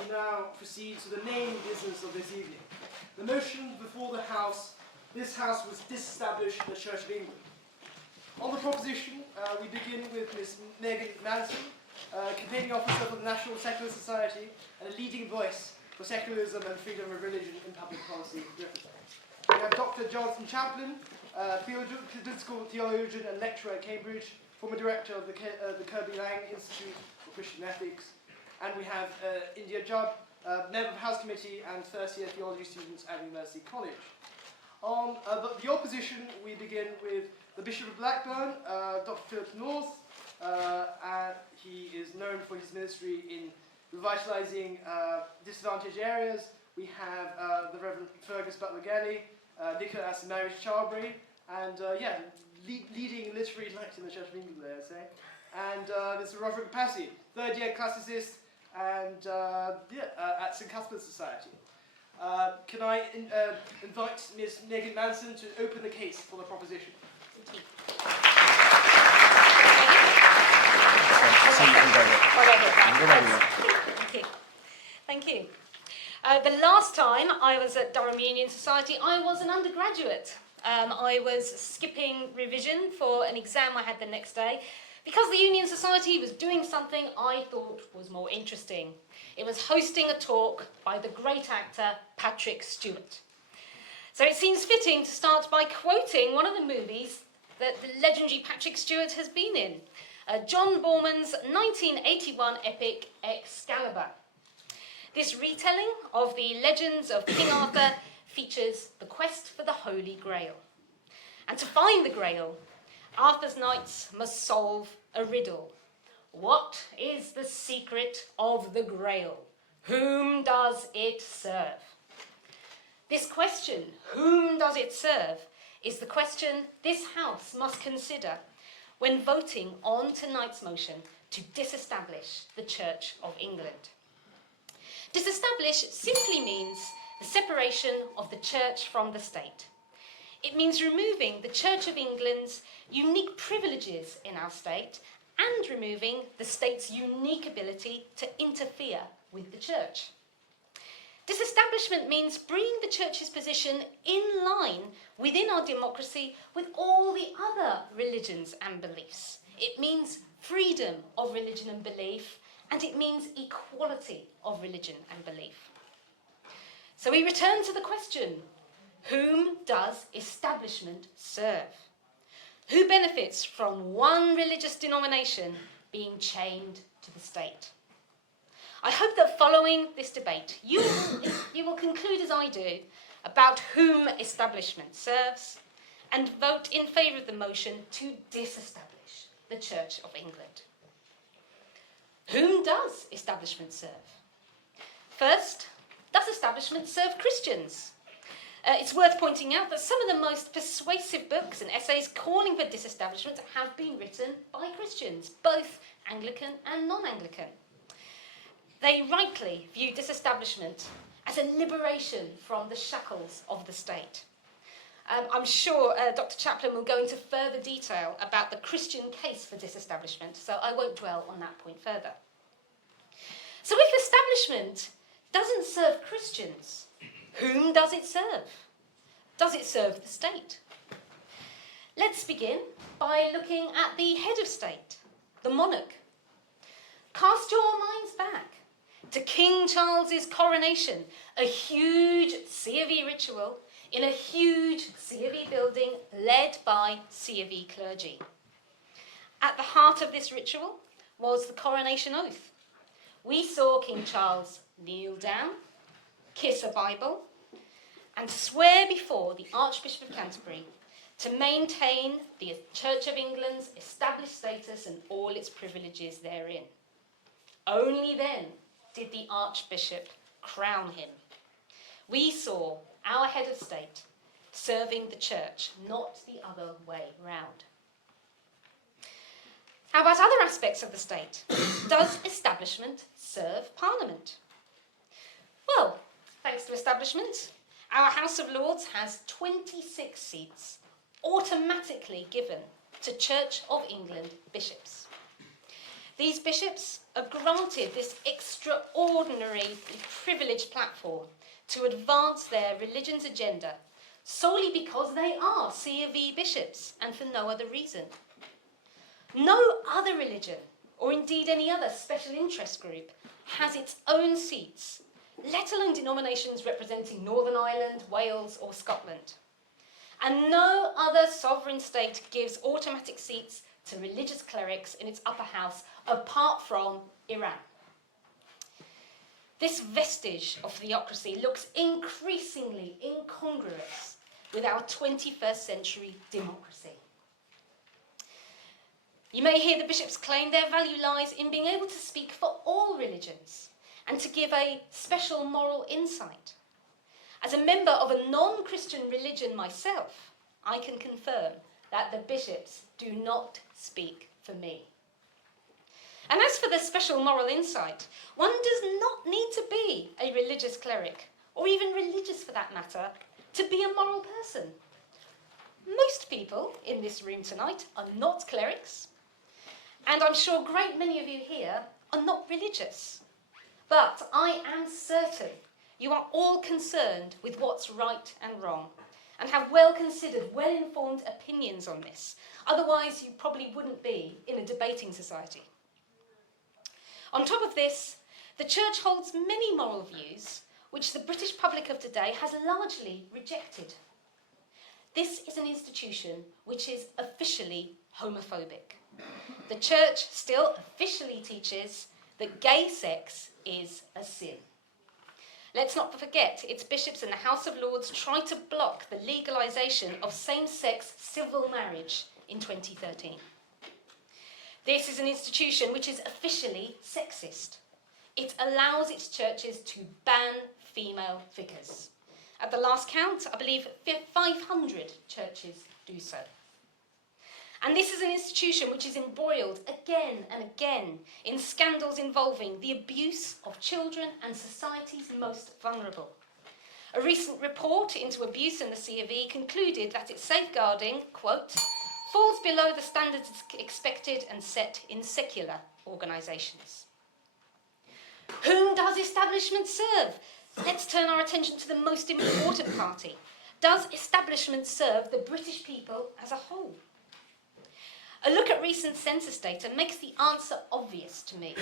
We now proceed to the main business of this evening. The motion before this House was Disestablish the Church of England. On the proposition, we begin with Miss Manson, campaigning officer for the National Secular Society and a leading voice for secularism and freedom of religion in public policy in Britain. We have Dr. Jonathan Chaplin, political theologian and lecturer at Cambridge, former director of the Kirby Lang Institute for Christian Ethics. And we have Jubb, member of the House Committee and first-year theology students at University College. On the opposition, we begin with the Bishop of Blackburn, Dr. Philip North. And he is known for his ministry in revitalising disadvantaged areas. We have the Reverend Fergus Butler-Galle, Nicholas and Mary Charberry, and leading literary light in the Church of England, I'd say. And Mr. Roderick Passey, third-year classicist, and at St. Cuthbert's Society. Can I invite Ms. Megan Manson to open the case for the proposition? Thank you. Thank you. The last time I was at Durham Union Society, I was an undergraduate. I was skipping revision for an exam I had the next day because the Union Society was doing something I thought was more interesting. It was hosting a talk by the great actor Patrick Stewart. So it seems fitting to start by quoting one of the movies that the legendary Patrick Stewart has been in, John Borman's 1981 epic Excalibur. This retelling of the legends of King Arthur features the quest for the Holy Grail. And to find the Grail, Arthur's knights must solve a riddle. What is the secret of the Grail? Whom does it serve? This question, whom does it serve, is the question this House must consider when voting on tonight's motion to disestablish the Church of England. Disestablish simply means the separation of the Church from the state. It means removing the Church of England's unique privileges in our state and removing the state's unique ability to interfere with the Church. Disestablishment means bringing the Church's position in line within our democracy with all the other religions and beliefs. It means freedom of religion and belief, and it means equality of religion and belief. So we return to the question, whom does establishment serve? Who benefits from one religious denomination being chained to the state? I hope that following this debate, you will conclude as I do about whom establishment serves and vote in favour of the motion to disestablish the Church of England. Whom does establishment serve? First, does establishment serve Christians? It's worth pointing out that some of the most persuasive books and essays calling for disestablishment have been written by Christians, both Anglican and non-Anglican. They rightly view disestablishment as a liberation from the shackles of the state. I'm sure Dr. Chaplin will go into further detail about the Christian case for disestablishment, so I won't dwell on that point further. So if establishment doesn't serve Christians, whom does it serve? Does it serve the state? Let's begin by looking at the head of state, the monarch. Cast your minds back to King Charles's coronation, a huge C of E ritual in a huge C of E building led by C of E clergy. At the heart of this ritual was the coronation oath. We saw King Charles kneel down, kiss a Bible, and swear before the Archbishop of Canterbury to maintain the Church of England's established status and all its privileges therein. Only then did the Archbishop crown him. We saw our head of state serving the Church, not the other way round. How about other aspects of the state? Does establishment serve Parliament? Well, thanks to establishment, our House of Lords has 26 seats automatically given to Church of England bishops. These bishops are granted this extraordinary privileged platform to advance their religion's agenda solely because they are C of E bishops and for no other reason. No other religion, or indeed any other special interest group, has its own seats, let alone denominations representing Northern Ireland, Wales or Scotland. And no other sovereign state gives automatic seats to religious clerics in its upper house apart from Iran. This vestige of theocracy looks increasingly incongruous with our 21st century democracy. You may hear the bishops claim their value lies in being able to speak for all religions and to give a special moral insight. As a member of a non-Christian religion myself, I can confirm that the bishops do not speak for me. And as for the special moral insight, one does not need to be a religious cleric, or even religious for that matter, to be a moral person. Most people in this room tonight are not clerics, and I'm sure a great many of you here are not religious. But I am certain you are all concerned with what's right and wrong, and have well-considered, well-informed opinions on this. Otherwise, you probably wouldn't be in a debating society. On top of this, the Church holds many moral views which the British public of today has largely rejected. This is an institution which is officially homophobic. The Church still officially teaches that gay sex is a sin. Let's not forget, its bishops in the House of Lords tried to block the legalisation of same-sex civil marriage in 2013. This is an institution which is officially sexist. It allows its churches to ban female figures. At the last count, I believe 500 churches do so. And this is an institution which is embroiled again and again in scandals involving the abuse of children and society's most vulnerable. A recent report into abuse in the C of E concluded that its safeguarding, quote, falls below the standards expected and set in secular organisations. Whom does establishment serve? Let's turn our attention to the most important party. Does establishment serve the British people as a whole? A look at recent census data makes the answer obvious to me.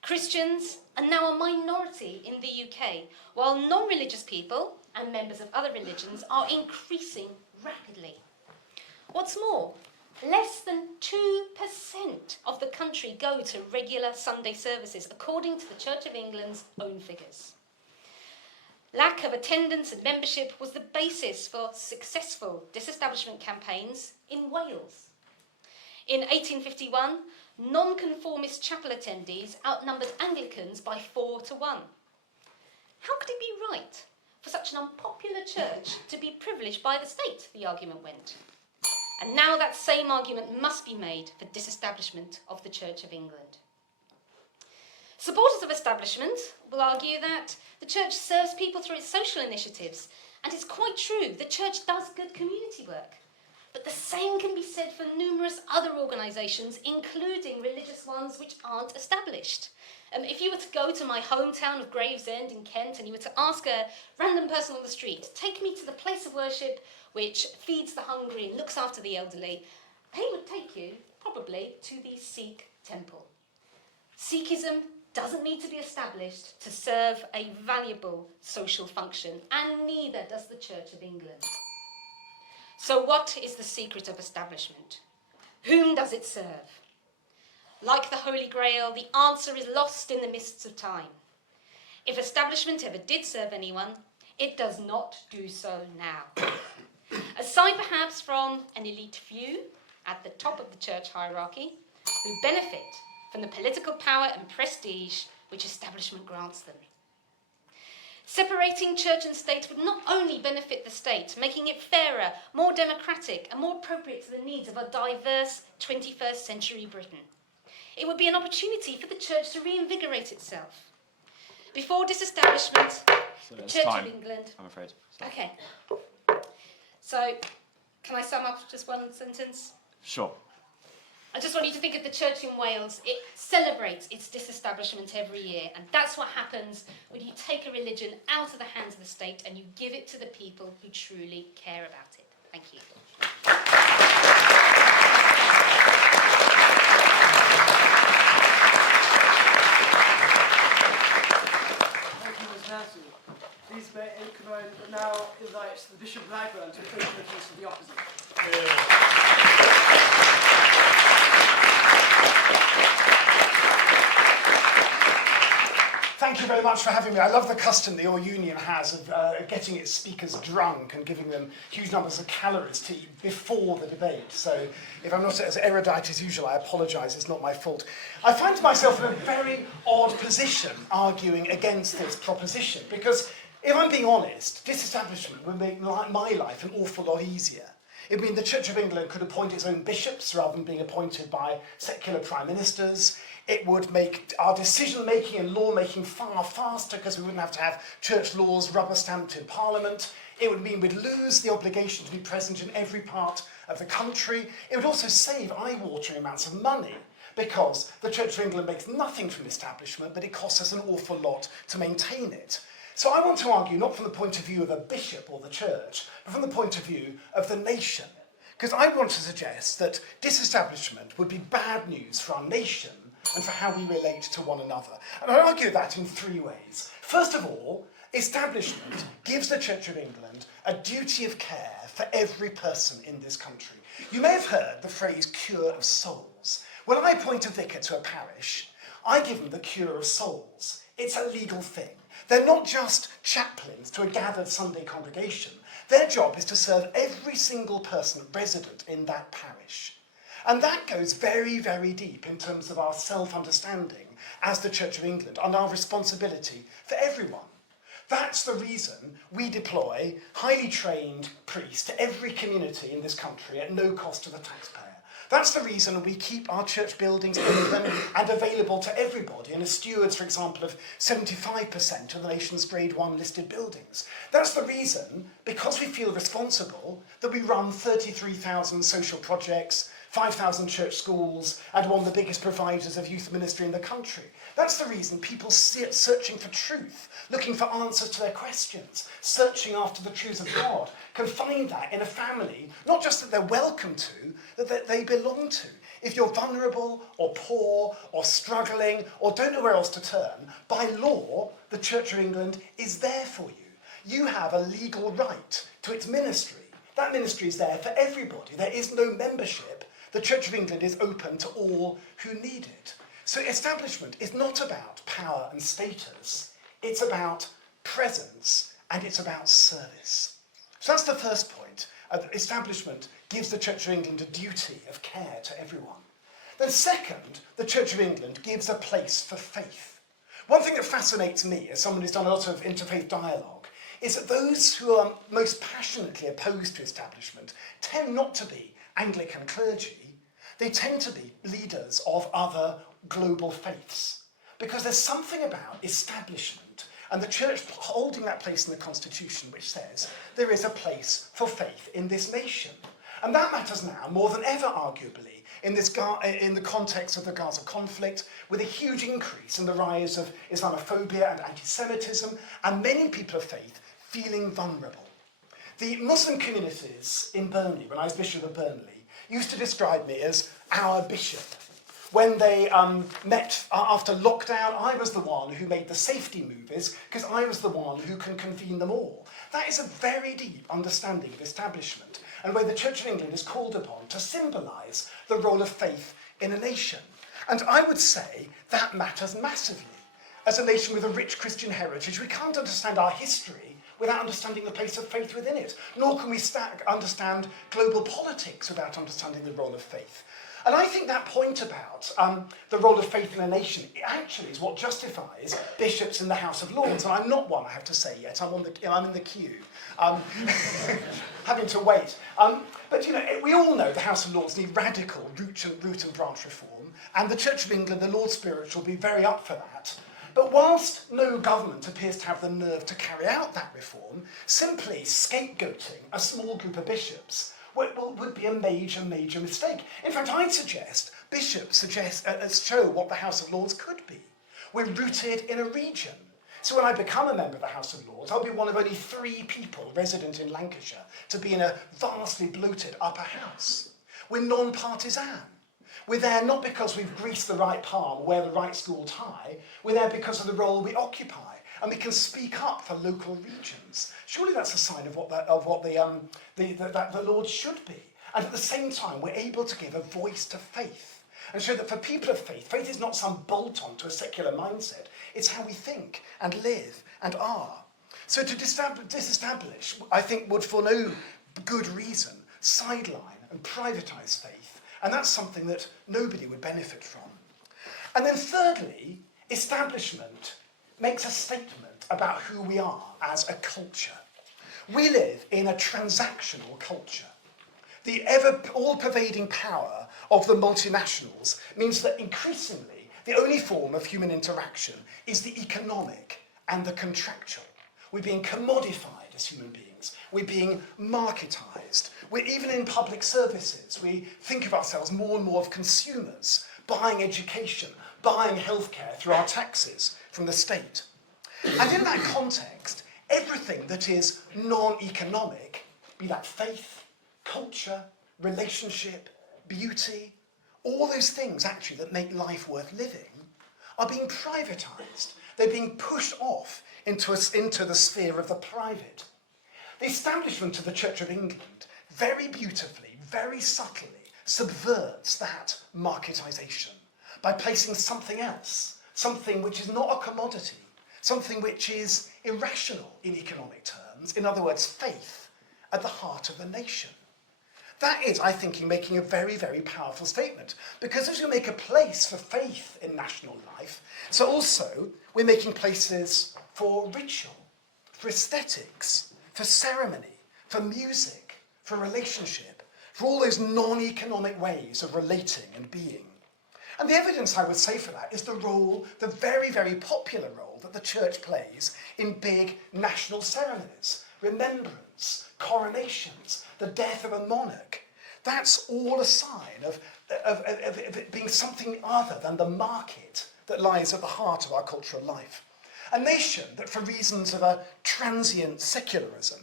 Christians are now a minority in the UK, while non-religious people and members of other religions are increasing rapidly. What's more, less than 2% of the country go to regular Sunday services, according to the Church of England's own figures. Lack of attendance and membership was the basis for successful disestablishment campaigns in Wales. In 1851, nonconformist chapel attendees outnumbered Anglicans by 4 to 1. How could it be right for such an unpopular church to be privileged by the state, the argument went. And now that same argument must be made for disestablishment of the Church of England. Supporters of establishment will argue that the church serves people through its social initiatives, and it's quite true, the church does good community work. But the same can be said for numerous other organisations, including religious ones which aren't established. If you were to go to my hometown of Gravesend in Kent and you were to ask a random person on the street, take me to the place of worship which feeds the hungry and looks after the elderly, they would take you, probably, to the Sikh temple. Sikhism doesn't need to be established to serve a valuable social function, and neither does the Church of England. So what is the secret of establishment? Whom does it serve? Like the Holy Grail, the answer is lost in the mists of time. If establishment ever did serve anyone, it does not do so now. Aside perhaps from an elite few at the top of the church hierarchy, who benefit from the political power and prestige which establishment grants them. Separating church and state would not only benefit the state, making it fairer, more democratic and more appropriate to the needs of a diverse 21st century Britain. It would be an opportunity for the church to reinvigorate itself. Before disestablishment, the Church of England... I'm afraid. Okay. So, can I sum up just one sentence? Sure. I just want you to think of the church in Wales. It celebrates its disestablishment every year, and that's what happens when you take a religion out of the hands of the state and you give it to the people who truly care about it. Thank you. Thank you, Ms. Manson. Please can I now invite the Bishop of Blackburn to open the case of the opposite. Thank you very much for having me. I love the custom the Your Union has of getting its speakers drunk and giving them huge numbers of calories to eat before the debate. So if I'm not as erudite as usual, I apologise, it's not my fault. I find myself in a very odd position arguing against this proposition because, if I'm being honest, disestablishment would make my life an awful lot easier. It would mean the Church of England could appoint its own bishops rather than being appointed by secular prime ministers. It would make our decision-making and law-making far faster because we wouldn't have to have church laws rubber-stamped in Parliament. It would mean we'd lose the obligation to be present in every part of the country. It would also save eye-watering amounts of money because the Church of England makes nothing from establishment, but it costs us an awful lot to maintain it. So I want to argue not from the point of view of a bishop or the church, but from the point of view of the nation. Because I want to suggest that disestablishment would be bad news for our nation and for how we relate to one another. And I argue that in three ways. First of all, establishment gives the Church of England a duty of care for every person in this country. You may have heard the phrase cure of souls. When I appoint a vicar to a parish, I give them the cure of souls. It's a legal thing. They're not just chaplains to a gathered Sunday congregation. Their job is to serve every single person resident in that parish. And that goes very, very deep in terms of our self-understanding as the Church of England and our responsibility for everyone. That's the reason we deploy highly trained priests to every community in this country at no cost to the taxpayer. That's the reason we keep our church buildings open and available to everybody and as stewards, for example, of 75% of the nation's Grade 1 listed buildings. That's the reason, because we feel responsible, that we run 33,000 social projects, 5,000 church schools, and one of the biggest providers of youth ministry in the country. That's the reason people sit searching for truth, looking for answers to their questions, searching after the truths of God, can find that in a family, not just that they're welcome to, that they belong to. If you're vulnerable or poor or struggling or don't know where else to turn, by law, the Church of England is there for you. You have a legal right to its ministry. That ministry is there for everybody. There is no membership. The Church of England is open to all who need it. So establishment is not about power and status. It's about presence and it's about service. So that's the first point. Establishment gives the Church of England a duty of care to everyone. Then second, the Church of England gives a place for faith. One thing that fascinates me, as someone who's done a lot of interfaith dialogue, is that those who are most passionately opposed to establishment tend not to be Anglican clergy. They tend to be leaders of other global faiths. Because there's something about establishment and the church holding that place in the Constitution which says there is a place for faith in this nation. And that matters now more than ever, arguably, in the context of the Gaza conflict, with a huge increase in the rise of Islamophobia and anti-Semitism, and many people of faith feeling vulnerable. The Muslim communities in Burnley, when I was Bishop of Burnley, used to describe me as our bishop. When they met after lockdown, I was the one who made the safety movies because I was the one who can convene them all. That is a very deep understanding of establishment and where the Church of England is called upon to symbolise the role of faith in a nation. And I would say that matters massively. As a nation with a rich Christian heritage, we can't understand our history without understanding the place of faith within it. Nor can we understand global politics without understanding the role of faith. And I think that point about the role of faith in a nation actually is what justifies bishops in the House of Lords. And I'm not one, I have to say, yet. I'm in the queue, having to wait. But you know, we all know the House of Lords need radical root and branch reform, and the Church of England, the Lord Spiritual, will be very up for that. But whilst no government appears to have the nerve to carry out that reform, simply scapegoating a small group of bishops would be a major, major mistake. In fact, I'd suggest bishops show what the House of Lords could be. We're rooted in a region. So when I become a member of the House of Lords, I'll be one of only 3 people resident in Lancashire to be in a vastly bloated upper house. We're non-partisan. We're there not because we've greased the right palm, wear the right school tie. We're there because of the role we occupy, and we can speak up for local regions. Surely that's a sign of what the Lord should be. And at the same time, we're able to give a voice to faith and show that for people of faith, faith is not some bolt-on to a secular mindset. It's how we think and live and are. So to disestablish, I think, would for no good reason sideline and privatise faith. And that's something that nobody would benefit from. And then thirdly, establishment makes a statement about who we are as a culture. We live in a transactional culture. The all-pervading power of the multinationals means that increasingly the only form of human interaction is the economic and the contractual. We're being commodified as human beings. We're being marketised. We're even in public services. We think of ourselves more and more as consumers, buying education, buying healthcare through our taxes from the state. And in that context, everything that is non-economic, be that faith, culture, relationship, beauty, all those things actually that make life worth living, are being privatised. They're being pushed off into the sphere of the private. The establishment of the Church of England very beautifully, very subtly subverts that marketisation by placing something else, something which is not a commodity, something which is irrational in economic terms, in other words, faith, at the heart of the nation. That is, I think, making a very, very powerful statement, because as we make a place for faith in national life, so also we're making places for ritual, for aesthetics, for ceremony, for music, for relationship, for all those non-economic ways of relating and being. And the evidence, I would say, for that is the role, the very, very popular role that the church plays in big national ceremonies, remembrance, coronations, the death of a monarch. That's all a sign of it being something other than the market that lies at the heart of our cultural life. A nation that, for reasons of a transient secularism,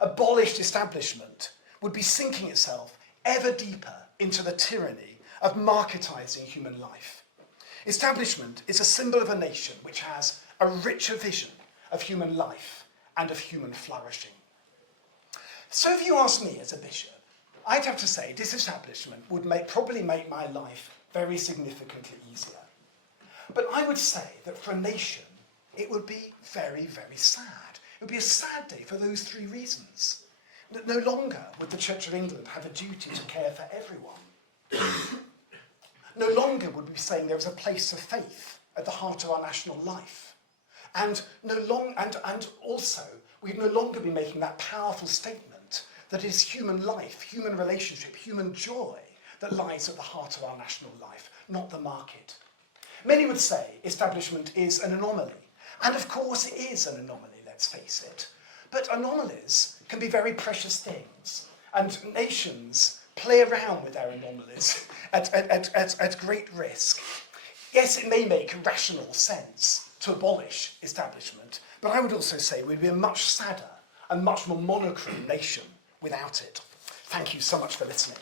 abolished establishment, would be sinking itself ever deeper into the tyranny of marketising human life. Establishment is a symbol of a nation which has a richer vision of human life and of human flourishing. So if you ask me as a bishop, I'd have to say disestablishment would probably make my life very significantly easier. But I would say that for a nation, it would be very, very sad. It would be a sad day for those 3 reasons. That no longer would the Church of England have a duty to care for everyone. No longer would we be saying there is a place of faith at the heart of our national life. And also, we'd no longer be making that powerful statement that it is human life, human relationship, human joy that lies at the heart of our national life, not the market. Many would say establishment is an anomaly. And of course it is an anomaly, let's face it. But anomalies can be very precious things. And nations play around with their anomalies at great risk. Yes, it may make rational sense to abolish establishment, but I would also say we'd be a much sadder and much more monochrome nation without it. Thank you so much for listening.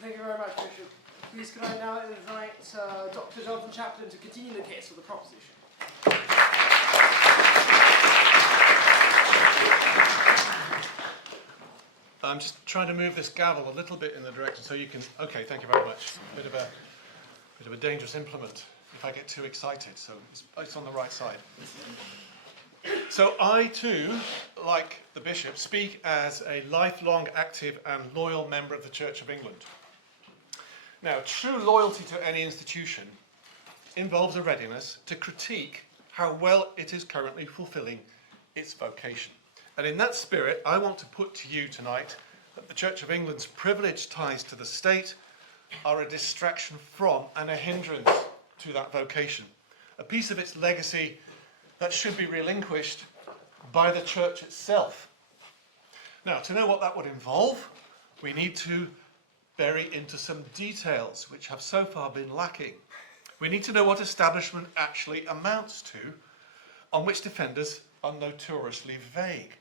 Thank you very much, Bishop. Please can I now invite Dr. Jonathan Chaplin to continue the case for the proposition. I'm just trying to move this gavel a little bit in the direction so you can... Okay, thank you very much. Bit of a dangerous implement if I get too excited, so it's on the right side. So I too, like the Bishop, speak as a lifelong active and loyal member of the Church of England. Now, true loyalty to any institution involves a readiness to critique how well it is currently fulfilling its vocation. And in that spirit, I want to put to you tonight that the Church of England's privileged ties to the state are a distraction from and a hindrance to that vocation. a piece of its legacy that should be relinquished by the church itself. Now, to know what that would involve, we need to bury into some details which have so far been lacking. We need to know what establishment actually amounts to, on which defenders are notoriously vague.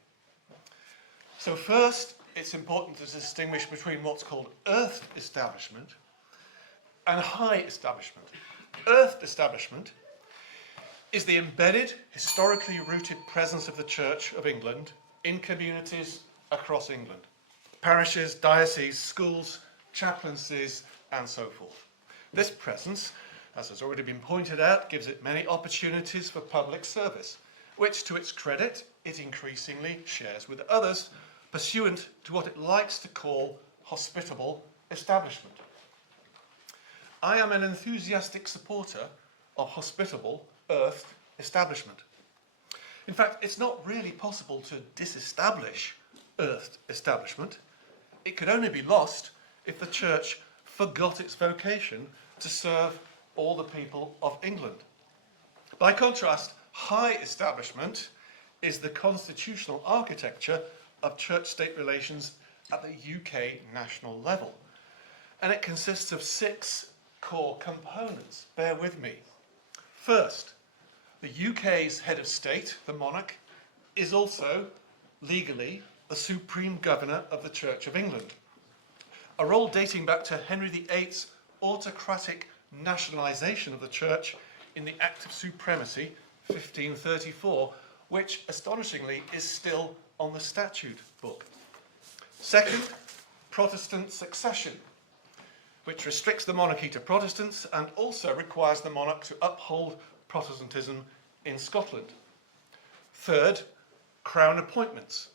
So first, it's important to distinguish between what's called earth establishment and high establishment. Earth establishment is the embedded, historically rooted presence of the Church of England in communities across England. Parishes, dioceses, schools, chaplaincies, and so forth. This presence, as has already been pointed out, gives it many opportunities for public service, which, to its credit, it increasingly shares with others, pursuant to what it likes to call hospitable establishment. I am an enthusiastic supporter of hospitable earth establishment. In fact, it's not really possible to disestablish earth establishment. It could only be lost if the church forgot its vocation to serve all the people of England. By contrast, high establishment is the constitutional architecture of church-state relations at the UK national level. And it consists of 6 core components. Bear with me. First, the UK's head of state, the monarch, is also legally the supreme governor of the Church of England, a role dating back to Henry VIII's autocratic nationalisation of the Church in the Act of Supremacy, 1534, which, astonishingly, is still on the statute book. Second, Protestant succession, which restricts the monarchy to Protestants and also requires the monarch to uphold Protestantism in Scotland. Third, Crown appointments,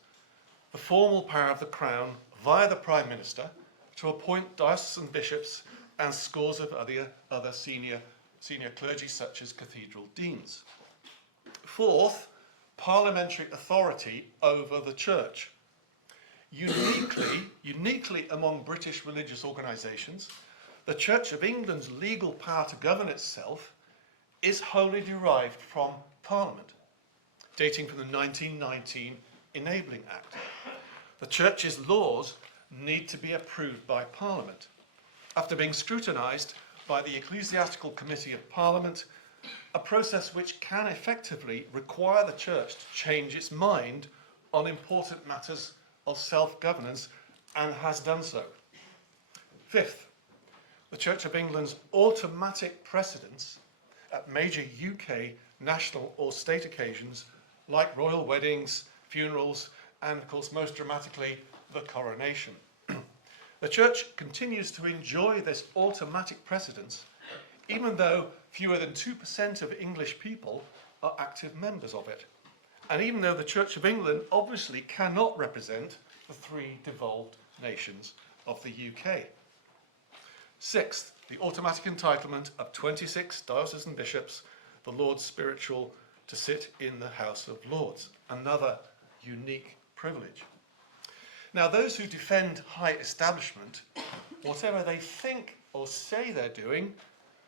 the formal power of the Crown via the Prime Minister to appoint diocesan bishops and scores of other senior clergy, such as cathedral deans. Fourth, parliamentary authority over the church. Uniquely among British religious organisations, the Church of England's legal power to govern itself is wholly derived from Parliament, dating from the 1919 Enabling Act. The Church's laws need to be approved by Parliament, after being scrutinised by the Ecclesiastical Committee of Parliament, a process which can effectively require the Church to change its mind on important matters of self-governance, and has done so. Fifth, the Church of England's automatic precedence at major UK national or state occasions like royal weddings, funerals, and of course most dramatically the coronation. The Church continues to enjoy this automatic precedence even though fewer than 2% of English people are active members of it, and even though the Church of England obviously cannot represent the 3 devolved nations of the UK. Sixth, the automatic entitlement of 26 diocesan bishops, the Lords Spiritual, to sit in the House of Lords, another unique privilege. Now, those who defend high establishment, whatever they think or say they're doing,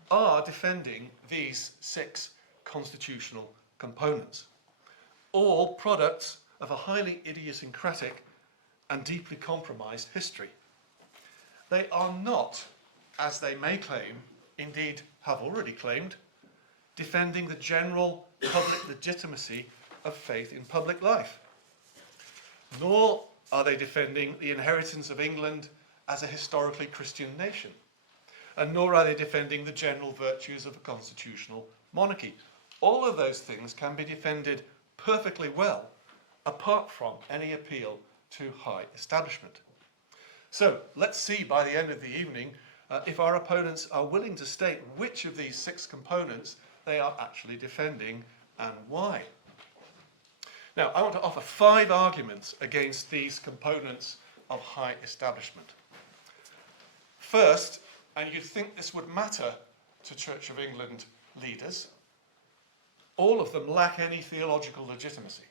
are defending these 6 constitutional components, all products of a highly idiosyncratic and deeply compromised history. They are not, as they may claim, indeed have already claimed, defending the general public legitimacy of faith in public life. Nor are they defending the inheritance of England as a historically Christian nation. And nor are they defending the general virtues of a constitutional monarchy. All of those things can be defended perfectly well, apart from any appeal to high establishment. So let's see by the end of the evening if our opponents are willing to state which of these 6 components they are actually defending and why. Now, I want to offer 5 arguments against these components of high establishment. First, and you'd think this would matter to Church of England leaders, all of them lack any theological legitimacy.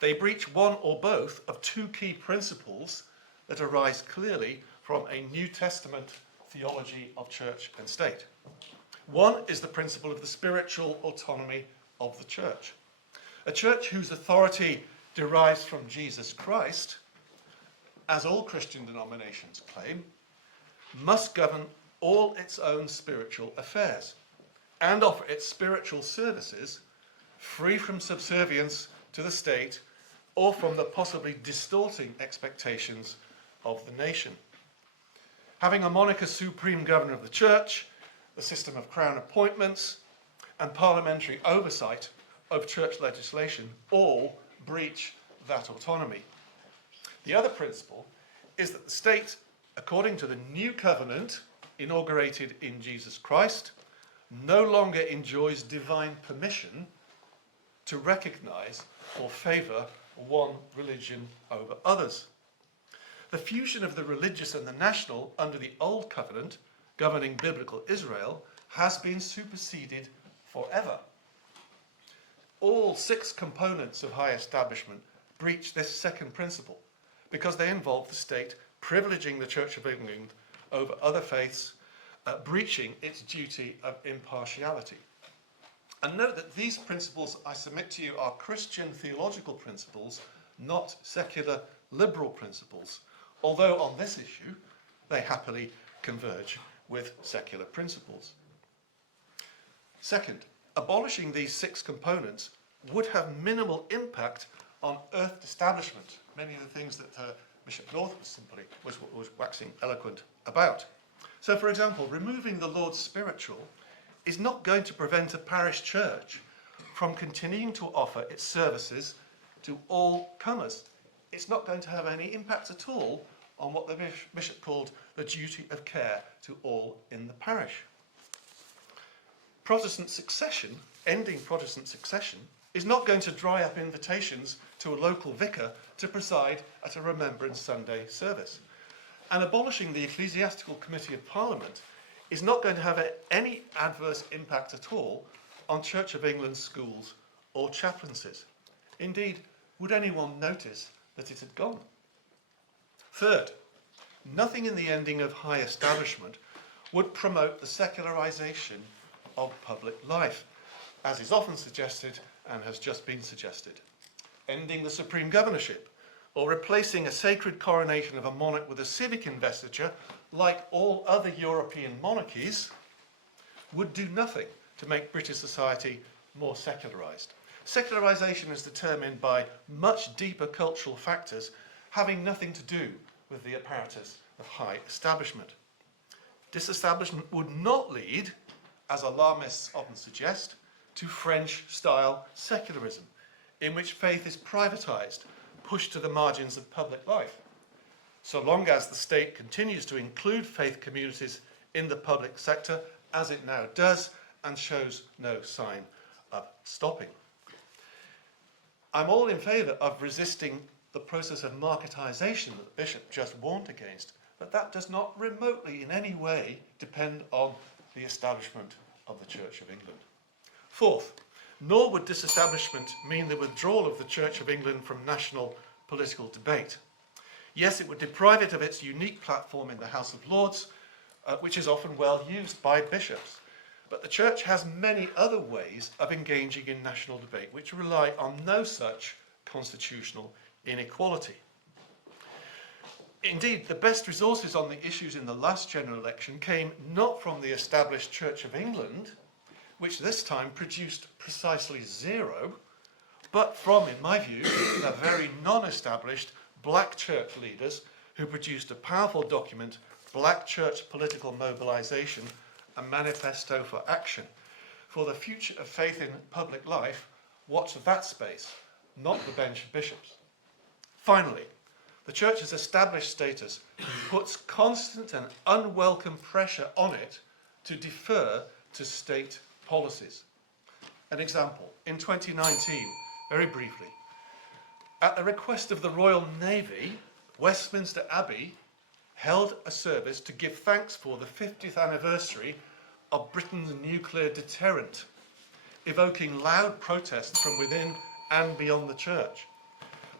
They breach one or both of 2 key principles that arise clearly from a New Testament theology of church and state. One is the principle of the spiritual autonomy of the church. A church whose authority derives from Jesus Christ, as all Christian denominations claim, must govern all its own spiritual affairs and offer its spiritual services free from subservience to the state or from the possibly distorting expectations of the nation. Having a monarch as supreme governor of the church, the system of crown appointments, and parliamentary oversight of church legislation all breach that autonomy. The other principle is that the state, according to the new covenant inaugurated in Jesus Christ, no longer enjoys divine permission to recognize or favor one religion over others. The fusion of the religious and the national under the old covenant governing biblical Israel has been superseded forever. All 6 components of high establishment breach this second principle because they involve the state privileging the Church of England over other faiths, breaching its duty of impartiality. And note that these principles I submit to you are Christian theological principles, not secular liberal principles, although on this issue they happily converge with secular principles. Second, abolishing these 6 components would have minimal impact on earth establishment, many of the things that Bishop North was waxing eloquent about. So, for example, removing the Lord's spiritual is not going to prevent a parish church from continuing to offer its services to all comers. It's not going to have any impact at all on what the bishop called the duty of care to all in the parish. Protestant succession, ending Protestant succession, is not going to dry up invitations to a local vicar to preside at a Remembrance Sunday service. And abolishing the Ecclesiastical Committee of Parliament is not going to have any adverse impact at all on Church of England schools or chaplaincies. Indeed, would anyone notice that it had gone? Third, nothing in the ending of high establishment would promote the secularization of public life, as is often suggested and has just been suggested. Ending the supreme governorship, or replacing a sacred coronation of a monarch with a civic investiture, like all other European monarchies, would do nothing to make British society more secularized. Secularization is determined by much deeper cultural factors having nothing to do with the apparatus of high establishment. Disestablishment would not lead, as alarmists often suggest, to French-style secularism, in which faith is privatized, pushed to the margins of public life. So long as the state continues to include faith communities in the public sector, as it now does, and shows no sign of stopping. I'm all in favour of resisting the process of marketisation that the Bishop just warned against, but that does not remotely in any way depend on the establishment of the Church of England. Fourth, nor would disestablishment mean the withdrawal of the Church of England from national political debate. Yes, it would deprive it of its unique platform in the House of Lords, which is often well used by bishops. But the Church has many other ways of engaging in national debate which rely on no such constitutional inequality. Indeed, the best resources on the issues in the last general election came not from the established Church of England, which this time produced precisely 0, but from, in my view, the very non-established black church leaders who produced a powerful document, Black Church Political Mobilization, a manifesto for action. For the future of faith in public life, watch that space, not the bench of bishops. Finally, the Church's established status puts constant and unwelcome pressure on it to defer to state policies. An example, in 2019, very briefly, at the request of the Royal Navy, Westminster Abbey held a service to give thanks for the 50th anniversary of Britain's nuclear deterrent, evoking loud protests from within and beyond the church.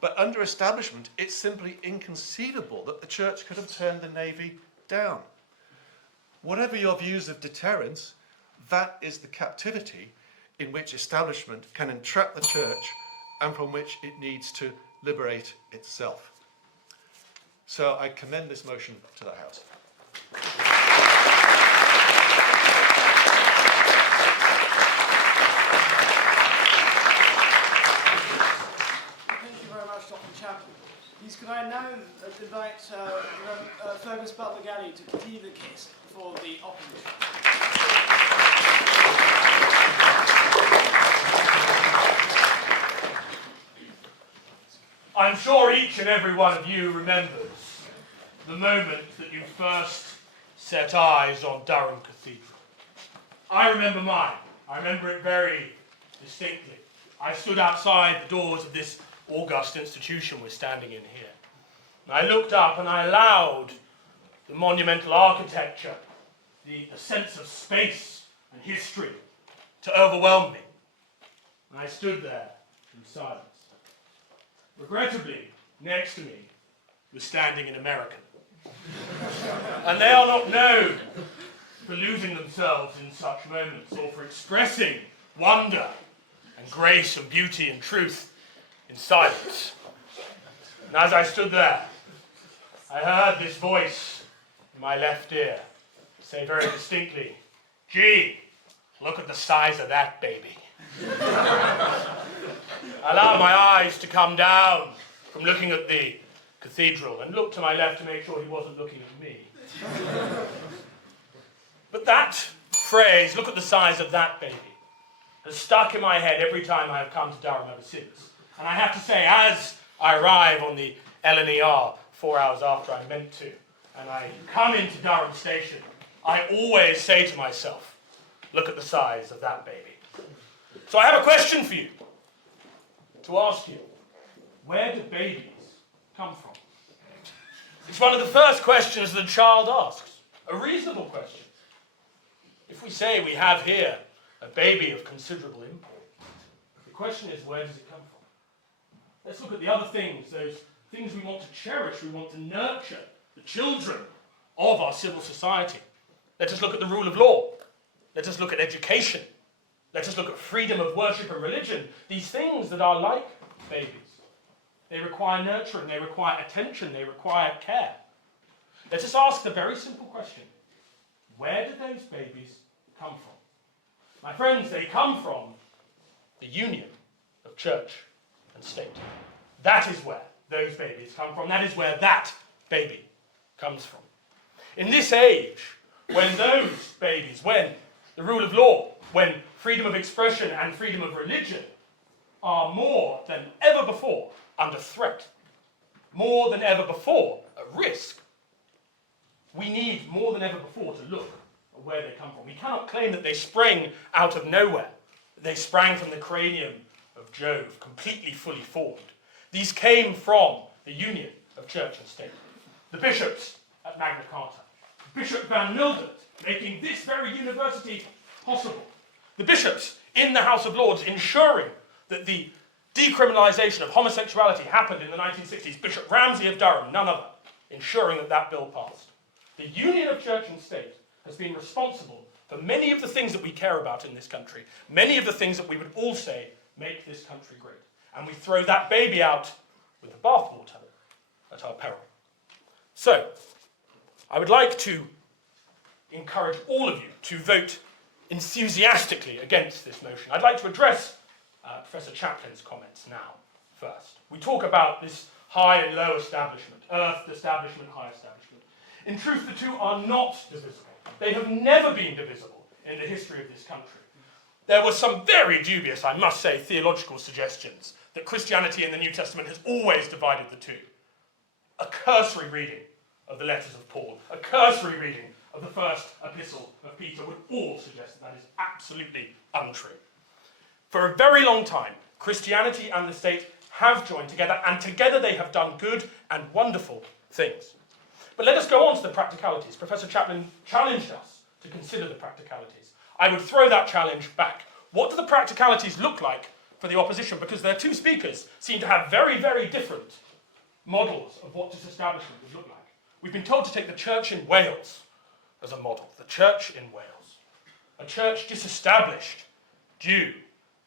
But under establishment, it's simply inconceivable that the church could have turned the Navy down. Whatever your views of deterrence, that is the captivity in which establishment can entrap the church and from which it needs to liberate itself. So I commend this motion to the House. Thank you very much, Dr. Chaplin. Please, could I now invite Fergus Butler-Galle to continue the case for the opposition? I'm sure each and every one of you remembers the moment that you first set eyes on Durham Cathedral. I remember mine. I remember it very distinctly. I stood outside the doors of this august institution we're standing in here. And I looked up and I allowed the monumental architecture, the sense of space and history to overwhelm me. And I stood there in silence. Regrettably, next to me was standing an American. And they are not known for losing themselves in such moments or for expressing wonder and grace and beauty and truth in silence. And as I stood there, I heard this voice in my left ear say very distinctly, "Gee, look at the size of that baby." I allowed my eyes to come down from looking at the cathedral and looked to my left to make sure he wasn't looking at me. But that phrase, "look at the size of that baby," has stuck in my head every time I have come to Durham ever since. And I have to say, as I arrive on the LNER 4 hours after I meant to, and I come into Durham Station, I always say to myself, look at the size of that baby. So I have a question for you to ask you. Where do babies come from? It's one of the first questions that a child asks. A reasonable question. If we say we have here a baby of considerable import, the question is, where does it come from? Let's look at the other things, those things we want to cherish, we want to nurture, the children of our civil society. Let us look at the rule of law. Let us look at education. Let us look at freedom of worship and religion. These things that are like babies. They require nurturing, they require attention, they require care. Let us ask the very simple question, where do those babies come from? My friends, they come from the union of church and state. That is where those babies come from. That is where that baby comes from. In this age, when those babies, when the rule of law, when freedom of expression and freedom of religion are more than ever before under threat, more than ever before at risk, we need more than ever before to look at where they come from. We cannot claim that they sprang out of nowhere. They sprang from the cranium of Jove, completely fully formed. These came from the union of church and state. The bishops at Magna Carta, Bishop van Mildert, making this very university possible. The bishops in the House of Lords ensuring that the decriminalisation of homosexuality happened in the 1960s. Bishop Ramsay of Durham, none other, ensuring that that bill passed. The union of church and state has been responsible for many of the things that we care about in this country, many of the things that we would all say make this country great. And we throw that baby out with the bathwater at our peril. So, I would like to encourage all of you to vote enthusiastically against this motion. I'd like to address Professor Chaplin's comments now first. We talk about this high and low establishment, earth establishment, high establishment. In truth, the two are not divisible. They have never been divisible in the history of this country. There were some very dubious, I must say, theological suggestions that Christianity in the New Testament has always divided the two. A cursory reading of the letters of Paul, a cursory reading of the first epistle of Peter would all suggest that is absolutely untrue. For a very long time, Christianity and the state have joined together, and together they have done good and wonderful things. But let us go on to the practicalities. Professor Chaplin challenged us to consider the practicalities. I would throw that challenge back. What do the practicalities look like for the opposition? Because their two speakers seem to have very, very different models of what disestablishment would look like. We've been told to take the church in Wales as a model. The church in Wales. a church disestablished due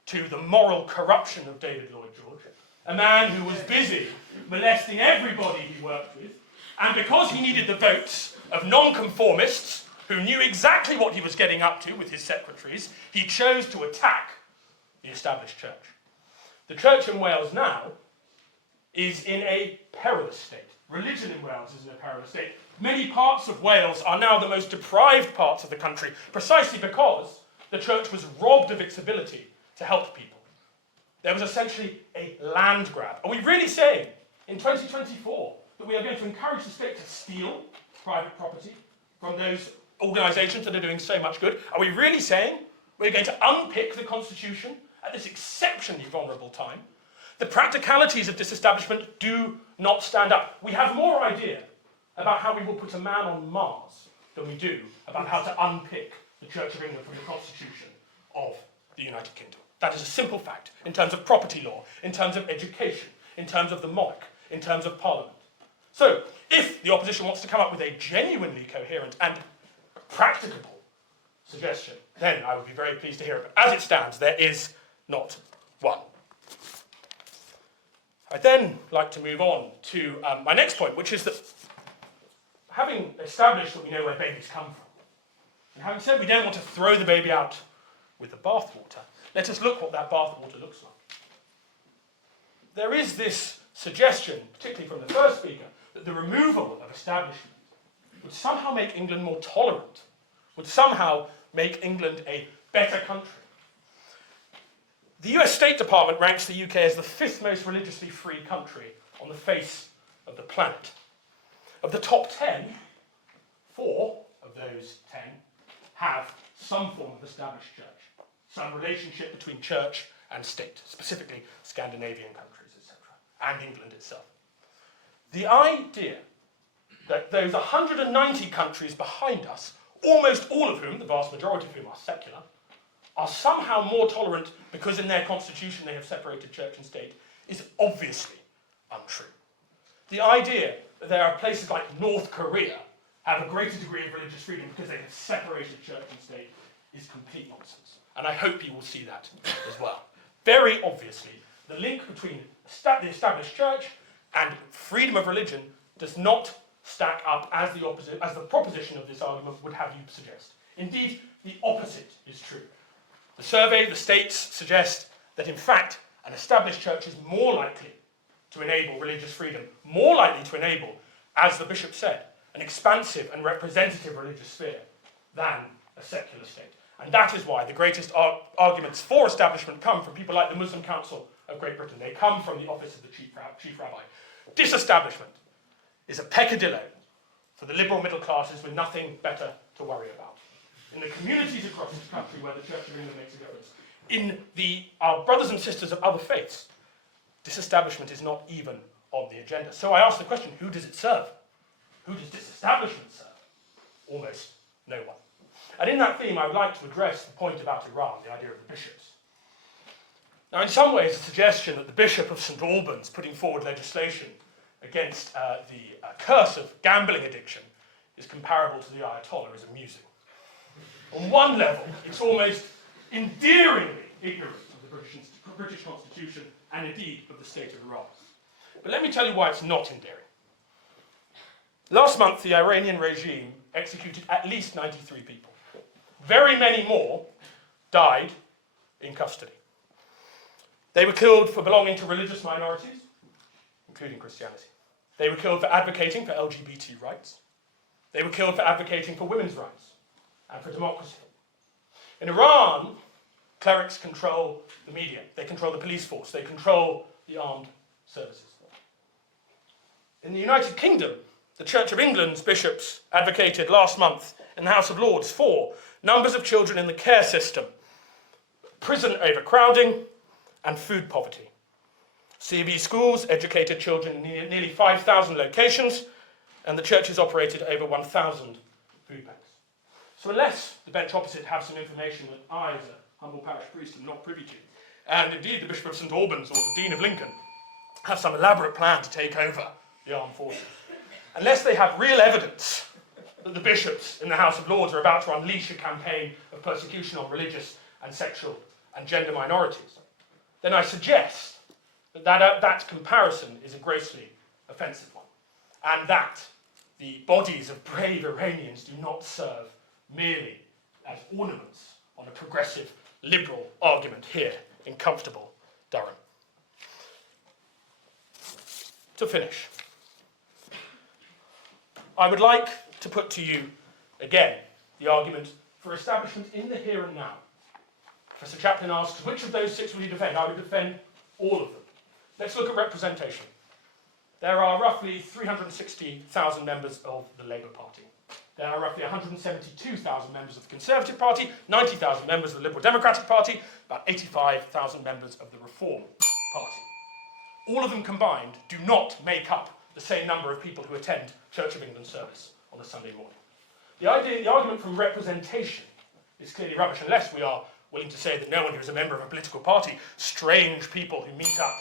to the moral corruption of David Lloyd George, a man who was busy molesting everybody he worked with, and because he needed the votes of nonconformists who knew exactly what he was getting up to with his secretaries, he chose to attack the established church. The church in Wales now is in a perilous state. Religion in Wales is in a perilous state. Many parts of Wales are now the most deprived parts of the country, precisely because the church was robbed of its ability to help people. There was essentially a land grab. Are we really saying, in 2024, that we are going to encourage the state to steal private property from those organisations that are doing so much good? Are we really saying we're going to unpick the Constitution at this exceptionally vulnerable time? The practicalities of disestablishment do not stand up. We have more idea about how we will put a man on Mars than we do about how to unpick the Church of England from the Constitution of the United Kingdom. That is a simple fact in terms of property law, in terms of education, in terms of the monarch, in terms of Parliament. So, if the opposition wants to come up with a genuinely coherent and practicable suggestion, then I would be very pleased to hear it. But as it stands, there is not one. I'd then like to move on to my next point, which is that having established that we know where babies come from, and having said we don't want to throw the baby out with the bathwater, let us look what that bathwater looks like. There is this suggestion, particularly from the first speaker, that the removal of establishment would somehow make England more tolerant, would somehow make England a better country. The US State Department ranks the UK as the 5th most religiously free country on the face of the planet. Of the top 10, 4 of those 10 have some form of established church, some relationship between church and state, specifically Scandinavian countries, etc., and England itself. The idea that those 190 countries behind us, almost all of whom, the vast majority of whom are secular, are somehow more tolerant because in their constitution they have separated church and state is obviously untrue. The idea that there are places like North Korea have a greater degree of religious freedom because they have separated church and state is complete nonsense. And I hope you will see that as well. Very obviously, the link between the established church and freedom of religion does not stack up as the proposition of this argument would have you suggest. Indeed, the opposite is true. The survey, the states suggest that in fact an established church is more likely to enable religious freedom, more likely to enable, as the bishop said, an expansive and representative religious sphere than a secular state. And that is why the greatest arguments for establishment come from people like the Muslim Council of Great Britain. They come from the office of the chief rabbi. Disestablishment is a peccadillo for the liberal middle classes with nothing better to worry about. In the communities across this country where the Church of England makes a difference, in our brothers and sisters of other faiths, disestablishment is not even on the agenda. So I ask the question, who does it serve? Who does disestablishment serve? Almost no one. And in that theme, I would like to address the point about Iran, the idea of the bishops. Now, in some ways, the suggestion that the Bishop of St Albans putting forward legislation against the curse of gambling addiction is comparable to the Ayatollah is amusing. On one level, it's almost endearingly ignorant of the British Constitution and indeed of the state of Iran. But let me tell you why it's not endearing. Last month, the Iranian regime executed at least 93 people. Very many more died in custody. They were killed for belonging to religious minorities, including Christianity. They were killed for advocating for LGBT rights. They were killed for advocating for women's rights and for democracy. In Iran, clerics control the media. They control the police force. They control the armed services. In the United Kingdom, the Church of England's bishops advocated last month in the House of Lords for numbers of children in the care system, prison overcrowding, and food poverty. CB schools educated children in nearly 5,000 locations, and the churches operated over 1,000 food banks. So unless the bench opposite have some information that I, as a humble parish priest, am not privy to, and indeed the Bishop of St Albans or the Dean of Lincoln have some elaborate plan to take over the armed forces, unless they have real evidence that the bishops in the House of Lords are about to unleash a campaign of persecution on religious and sexual and gender minorities, then I suggest that comparison is a grossly offensive one, and that the bodies of brave Iranians do not serve merely as ornaments on a progressive liberal argument here in comfortable Durham. To finish, I would like to put to you again the argument for establishment in the here and now. Professor Chaplin asks, which of those six will you defend? I would defend all of them. Let's look at representation. There are roughly 360,000 members of the Labour Party. There are roughly 172,000 members of the Conservative Party, 90,000 members of the Liberal Democratic Party, about 85,000 members of the Reform Party. All of them combined do not make up the same number of people who attend Church of England service on a Sunday morning. The argument from representation is clearly rubbish unless we are willing to say that no one who is a member of a political party, strange people who meet up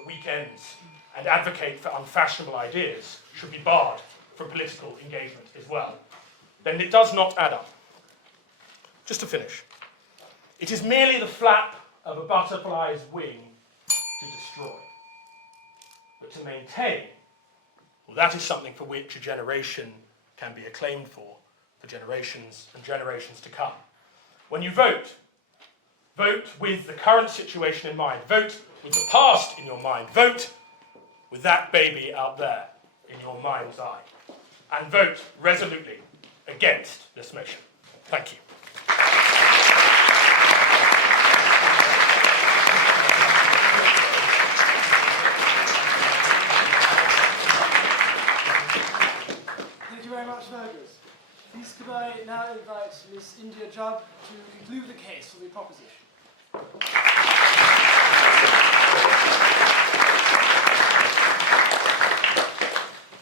at weekends and advocate for unfashionable ideas, should be barred from political engagement as well. Then it does not add up. Just to finish, it is merely the flap of a butterfly's wing to destroy. But to maintain, well, that is something for which a generation can be acclaimed for generations and generations to come. When you vote, vote with the current situation in mind. Vote with the past in your mind. Vote with that baby out there in your mind's eye. And vote resolutely against this motion. Thank you. Thank you very much, Fergus. Please could I now invite Ms. India Jubb to conclude the case for the proposition.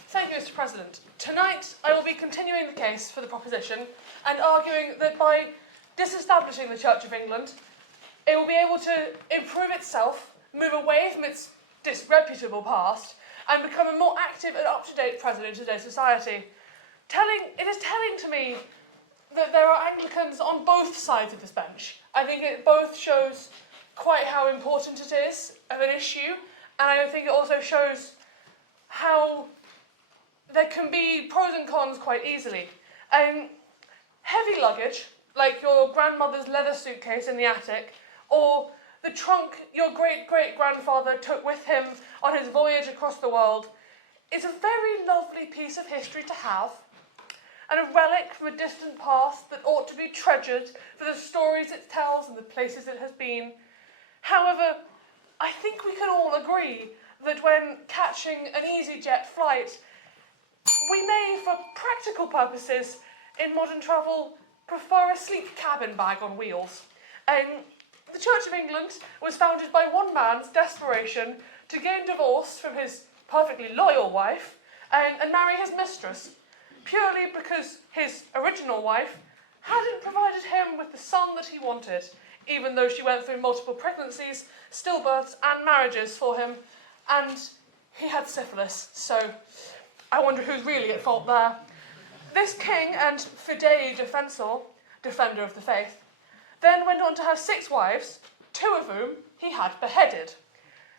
Thank you, Mr. President. Tonight I will be continuing the case for the proposition and arguing that by disestablishing the Church of England, it will be able to improve itself, move away from its disreputable past, and become a more active and up-to-date present in today's society. It is telling to me that there are Anglicans on both sides of this bench. I think it both shows quite how important it is of an issue, and I think it also shows how there can be pros and cons quite easily. Heavy luggage, like your grandmother's leather suitcase in the attic, or the trunk your great-great-grandfather took with him on his voyage across the world, is a very lovely piece of history to have, and a relic from a distant past that ought to be treasured for the stories it tells and the places it has been. However, I think we can all agree that when catching an EasyJet flight, we may, for practical purposes, in modern travel, prefer a sleek cabin bag on wheels. The Church of England was founded by one man's desperation to gain divorce from his perfectly loyal wife and marry his mistress, purely because his original wife hadn't provided him with the son that he wanted, even though she went through multiple pregnancies, stillbirths and marriages for him, and he had syphilis, so I wonder who's really at fault there. This king and fidei defensor, defender of the faith, then went on to have 6 wives, 2 of whom he had beheaded.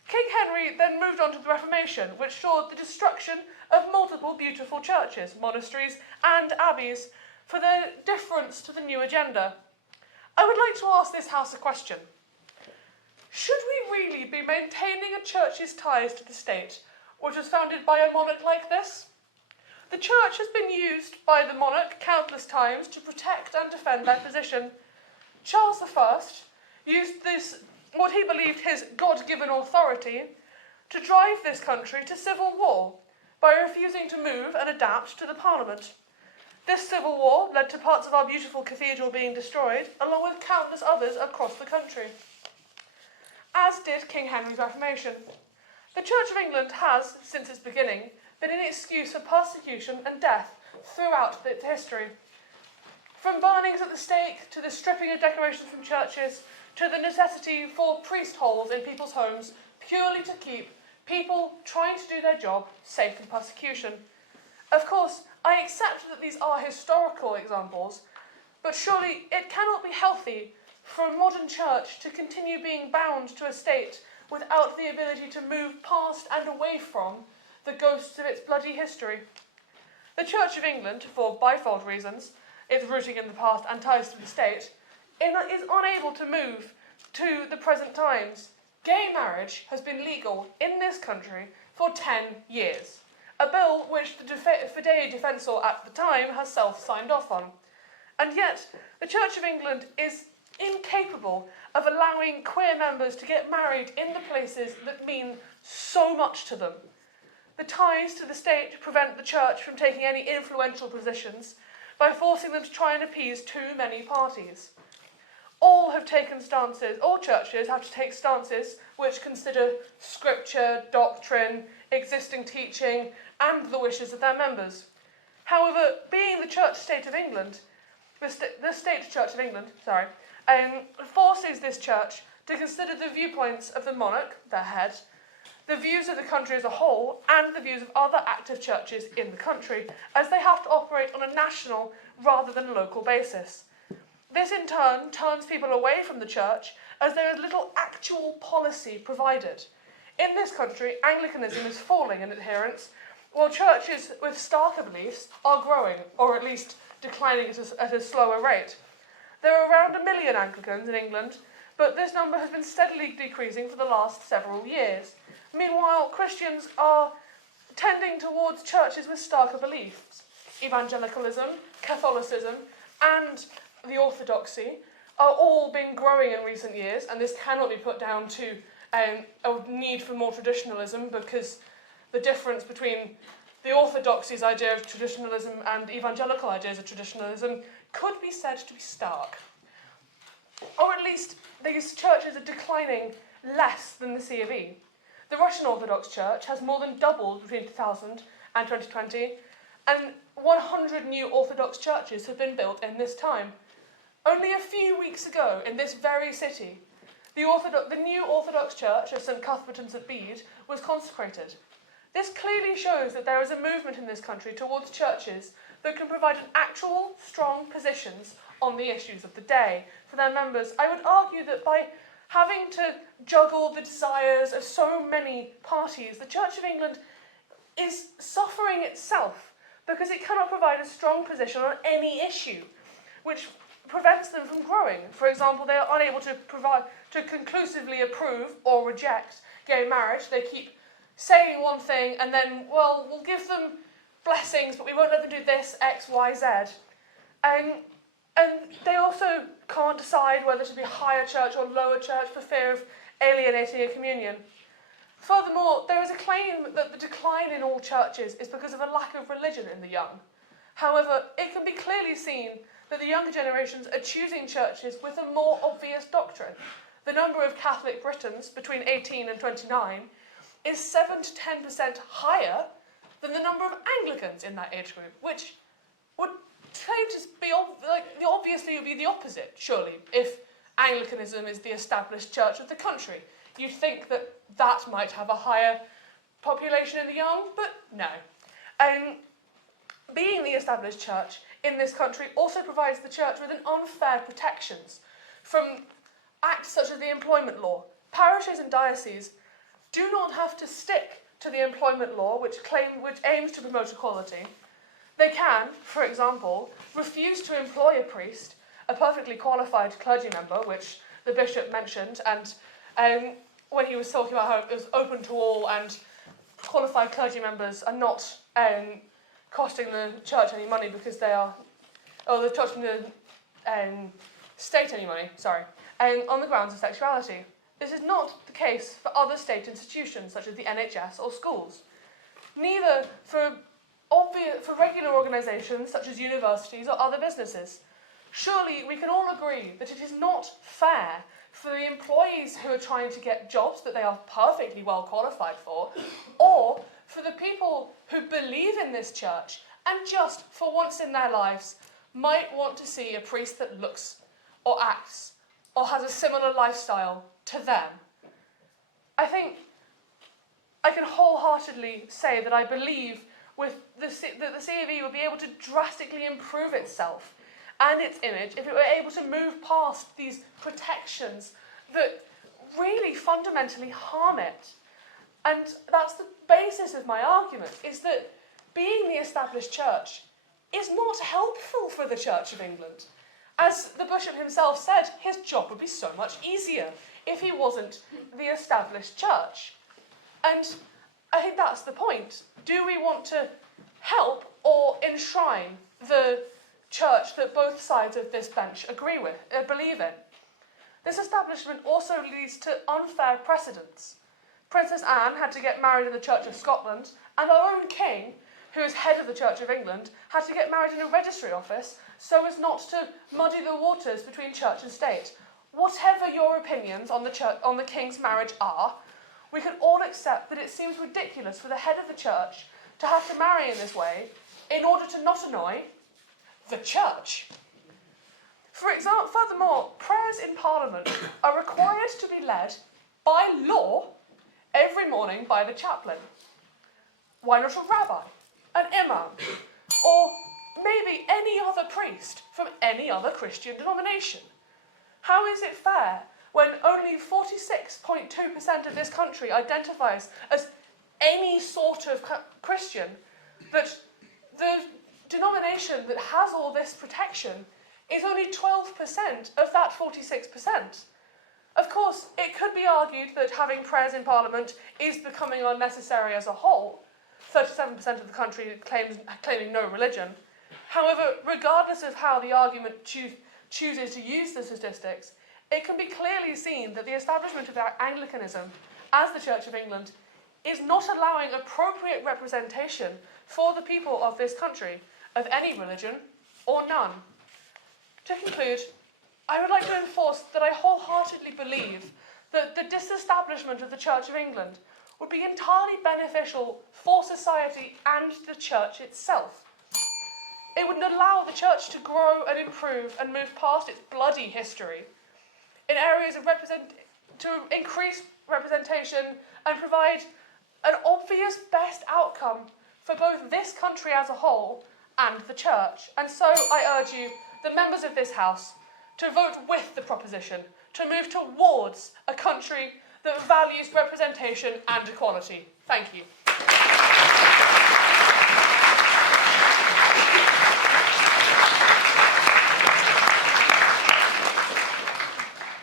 King Henry then moved on to the Reformation, which saw the destruction of multiple beautiful churches, monasteries and abbeys for their difference to the new agenda. I would like to ask this House a question. Should we really be maintaining a church's ties to the state, which was founded by a monarch like this? The church has been used by the monarch countless times to protect and defend their position. Charles I used this, what he believed his God-given authority, to drive this country to civil war by refusing to move and adapt to the Parliament. This civil war led to parts of our beautiful cathedral being destroyed, along with countless others across the country, as did King Henry's Reformation. The Church of England has, since its beginning, been an excuse for persecution and death throughout its history. From burnings at the stake, to the stripping of decorations from churches, to the necessity for priest holes in people's homes, purely to keep people trying to do their job safe from persecution. Of course, I accept that these are historical examples, but surely it cannot be healthy for a modern church to continue being bound to a state without the ability to move past and away from the ghosts of its bloody history. The Church of England, for bifold reasons, its rooting in the past and ties to the state, is unable to move to the present times. Gay marriage has been legal in this country for 10 years, a bill which the Fidei Defensor at the time has self-signed off on. And yet, the Church of England is incapable of allowing queer members to get married in the places that mean so much to them. The ties to the state prevent the church from taking any influential positions by forcing them to try and appease too many parties. All churches have to take stances which consider scripture, doctrine, existing teaching, and the wishes of their members. However, being the Church-State of England, the State Church of England, forces this church to consider the viewpoints of the monarch, their head, the views of the country as a whole, and the views of other active churches in the country, as they have to operate on a national rather than local basis. This in turn turns people away from the church, as there is little actual policy provided. In this country, Anglicanism is falling in adherence, while churches with starker beliefs are growing, or at least declining at a slower rate. There are around 1 million Anglicans in England, but this number has been steadily decreasing for the last several years. Meanwhile, Christians are tending towards churches with starker beliefs. Evangelicalism, Catholicism, and the Orthodoxy are all been growing in recent years, and this cannot be put down to a need for more traditionalism, because the difference between the Orthodoxy's idea of traditionalism and evangelical ideas of traditionalism could be said to be stark. Or at least these churches are declining less than the C of E. The Russian Orthodox Church has more than doubled between 2000 and 2020, and 100 new Orthodox churches have been built in this time. Only a few weeks ago, in this very city, the new Orthodox Church of St Cuthbert and St Bede was consecrated. This clearly shows that there is a movement in this country towards churches that can provide an actual, strong positions on the issues of the day for their members. I would argue that by having to juggle the desires of so many parties, the Church of England is suffering itself because it cannot provide a strong position on any issue, which prevents them from growing. For example, they are unable to conclusively approve or reject gay marriage. They keep saying one thing and then, well, we'll give them blessings, but we won't let them do this, X, Y, Z. And they also can't decide whether to be higher church or lower church for fear of alienating a communion. Furthermore, there is a claim that the decline in all churches is because of a lack of religion in the young. However, it can be clearly seen that the younger generations are choosing churches with a more obvious doctrine. The number of Catholic Britons between 18 and 29 is 7 to 10% higher than the number of Anglicans in that age group, which would claim to be obviously would be the opposite, surely, if Anglicanism is the established church of the country. You'd think that that might have a higher population in the young, but no. Being the established church in this country also provides the church with an unfair protections from acts such as the employment law. Parishes and dioceses do not have to stick to the employment law, which aims to promote equality. They can, for example, refuse to employ a priest, a perfectly qualified clergy member, which the bishop mentioned, and when he was talking about how it was open to all and qualified clergy members are not costing the church any money because they are, they're costing the state any money, on the grounds of sexuality. This is not the case for other state institutions such as the NHS or schools. Neither for regular organisations such as universities or other businesses. Surely we can all agree that it is not fair for the employees who are trying to get jobs that they are perfectly well qualified for, or for the people who believe in this church and just for once in their lives might want to see a priest that looks or acts or has a similar lifestyle to them. I think I can wholeheartedly say that I believe with that the C of E would be able to drastically improve itself and its image if it were able to move past these protections that really fundamentally harm it. And that's the basis of my argument, is that being the established church is not helpful for the Church of England. As the bishop himself said, his job would be so much easier if he wasn't the established church. And I think that's the point. Do we want to help or enshrine the church that both sides of this bench believe in? This establishment also leads to unfair precedents. Princess Anne had to get married in the Church of Scotland, and our own king, who is head of the Church of England, had to get married in a registry office so as not to muddy the waters between church and state. Whatever your opinions on the king's marriage are, we can all accept that it seems ridiculous for the head of the church to have to marry in this way in order to not annoy the church. For example, furthermore, prayers in Parliament are required to be led by law every morning by the chaplain. Why not a rabbi, an imam, or maybe any other priest from any other Christian denomination? How is it fair when only 46.2% of this country identifies as any sort of Christian, that the denomination that has all this protection is only 12% of that 46%? Of course, it could be argued that having prayers in Parliament is becoming unnecessary as a whole. 37% of the country claiming no religion. However, regardless of how the argument chooses to use the statistics, it can be clearly seen that the establishment of Anglicanism as the Church of England is not allowing appropriate representation for the people of this country, of any religion or none. To conclude, I would like to enforce that I wholeheartedly believe that the disestablishment of the Church of England would be entirely beneficial for society and the Church itself. It would allow the Church to grow and improve and move past its bloody history in areas of to increase representation and provide an obvious best outcome for both this country as a whole and the Church. And so I urge you, the members of this House, to vote with the proposition, to move towards a country that values representation and equality. Thank you.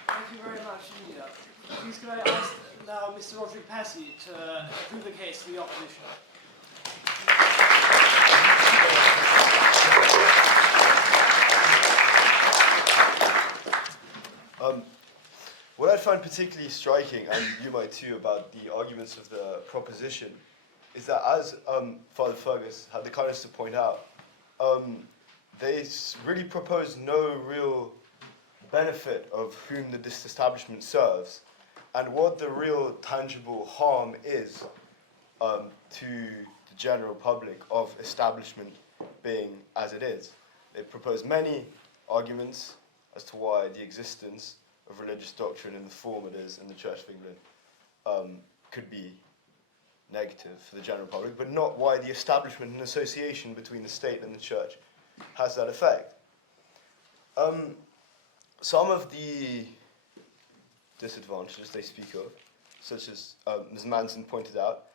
Thank you very much, India. Please can I ask now Mr. Roderick Passey to prove the case for the opposition. What I find particularly striking, and you might too, about the arguments of the proposition, is that as Father Fergus had the kindness to point out, they really propose no real benefit of whom the disestablishment serves, and what the real tangible harm is to the general public of establishment being as it is. They propose many arguments as to why the existence of religious doctrine in the form it is in the Church of England could be negative for the general public, but not why the establishment and association between the state and the Church has that effect. Some of the disadvantages they speak of, such as Ms. Manson pointed out,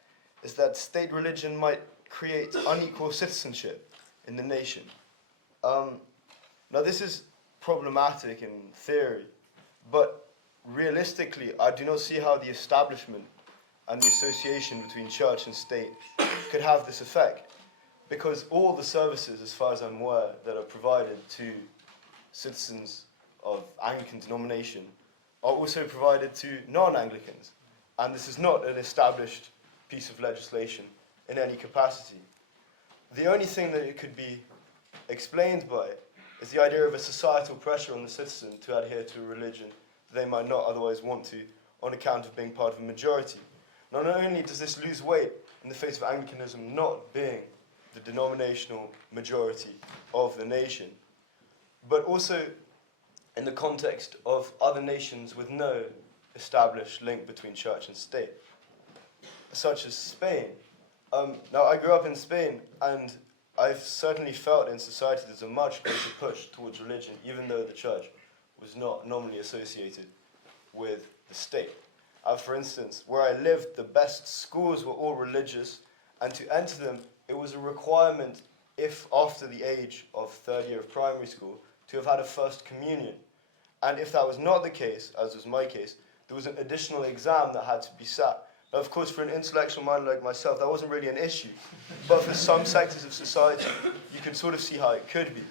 is that state religion might create unequal citizenship in the nation. Now this is problematic in theory, but realistically, I do not see how the establishment and the association between church and state could have this effect, because all the services, as far as I'm aware, that are provided to citizens of Anglican denomination are also provided to non-Anglicans, and this is not an established piece of legislation in any capacity. The only thing that it could be explained by is the idea of a societal pressure on the citizen to adhere to a religion that they might not otherwise want to on account of being part of a majority. Not only does this lose weight in the face of Anglicanism not being the denominational majority of the nation, but also in the context of other nations with no established link between church and state, such as Spain. Now, I grew up in Spain, and I've certainly felt in society there's a much greater push towards religion, even though the church was not normally associated with the state. For instance, where I lived, the best schools were all religious, and to enter them, it was a requirement, if after the age of third year of primary school, to have had a first communion. And if that was not the case, as was my case, there was an additional exam that had to be sat. Now, of course, for an intellectual mind like myself, that wasn't really an issue. But for some sectors of society, you can sort of see how it could be.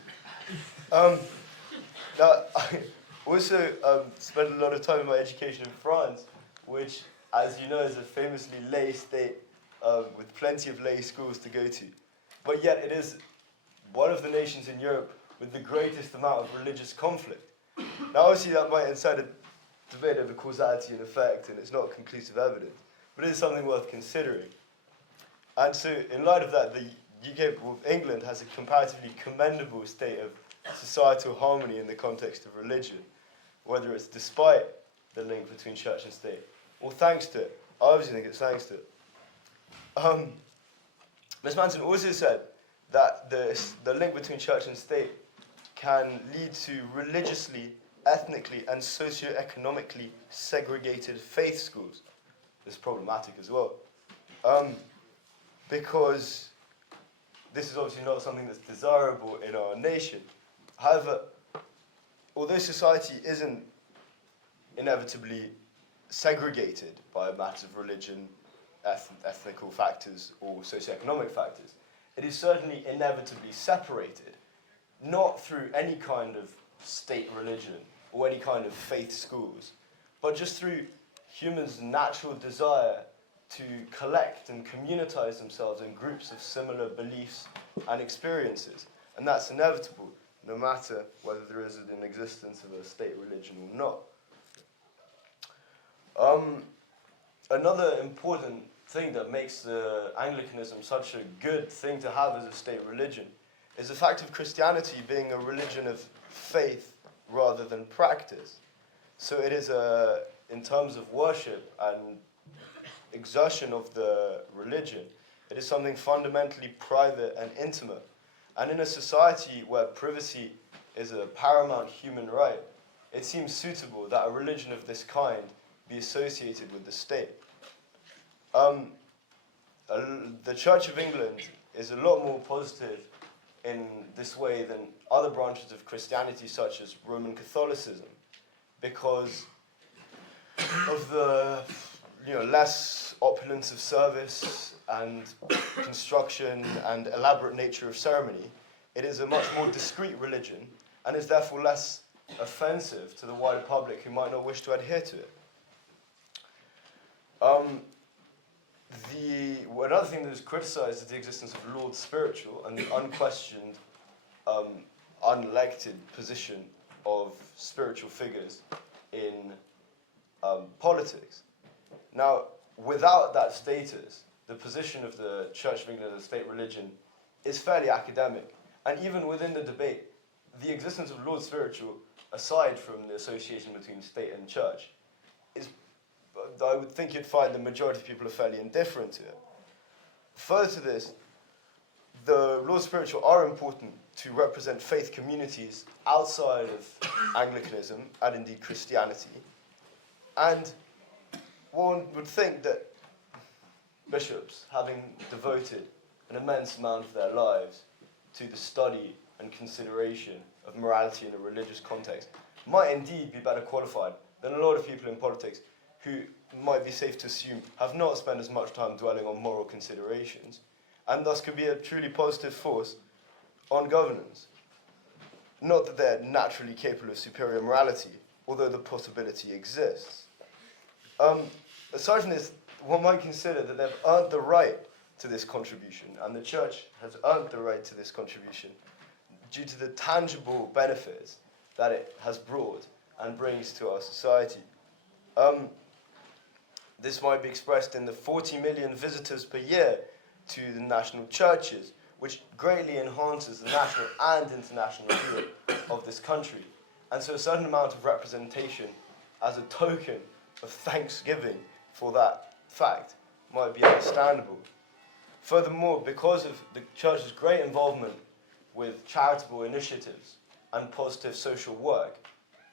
Now, I also spent a lot of time in my education in France, which, as you know, is a famously lay state with plenty of lay schools to go to. But yet it is one of the nations in Europe with the greatest amount of religious conflict. Now, obviously, that might incite a debate over causality and effect, and it's not conclusive evidence, but it is something worth considering. And so, in light of that, the UK, well, England, has a comparatively commendable state of societal harmony in the context of religion, whether it's despite the link between church and state, or thanks to it. I obviously think it's thanks to it. Ms. Manson also said that the link between church and state can lead to religiously, ethnically, and socio-economically segregated faith schools. This is problematic as well. Because this is obviously not something that's desirable in our nation. However, although society isn't inevitably segregated by matters of religion, ethnical factors, or socioeconomic factors, it is certainly inevitably separated, not through any kind of state religion or any kind of faith schools, but just through humans' natural desire to collect and communitize themselves in groups of similar beliefs and experiences. And that's inevitable, no matter whether there is an existence of a state religion or not. Another important thing that makes Anglicanism such a good thing to have as a state religion is the fact of Christianity being a religion of faith rather than practice. So it is, in terms of worship and exertion of the religion, it is something fundamentally private and intimate. And in a society where privacy is a paramount human right, it seems suitable that a religion of this kind be associated with the state. The Church of England is a lot more positive in this way than other branches of Christianity, such as Roman Catholicism, because of the less opulence of service and construction and elaborate nature of ceremony. It is a much more discreet religion and is therefore less offensive to the wider public who might not wish to adhere to it. Another thing that is criticised is the existence of Lord Spiritual and the unquestioned, unelected position of spiritual figures in politics. Now, without that status, the position of the Church of England as a state religion is fairly academic. And even within the debate, the existence of Lord Spiritual, aside from the association between state and church, I would think you'd find the majority of people are fairly indifferent to it. Further to this, the Lord Spiritual are important to represent faith communities outside of Anglicanism and indeed Christianity. And one would think that bishops, having devoted an immense amount of their lives to the study and consideration of morality in a religious context, might indeed be better qualified than a lot of people in politics who might be safe to assume have not spent as much time dwelling on moral considerations, and thus could be a truly positive force on governance. Not that they're naturally capable of superior morality, although the possibility exists. Aside from this, one might consider that they've earned the right to this contribution, and the Church has earned the right to this contribution due to the tangible benefits that it has brought and brings to our society. This might be expressed in the 40 million visitors per year to the national churches, which greatly enhances the national and international view of this country. And so a certain amount of representation as a token of thanksgiving for that fact might be understandable. Furthermore, because of the church's great involvement with charitable initiatives and positive social work,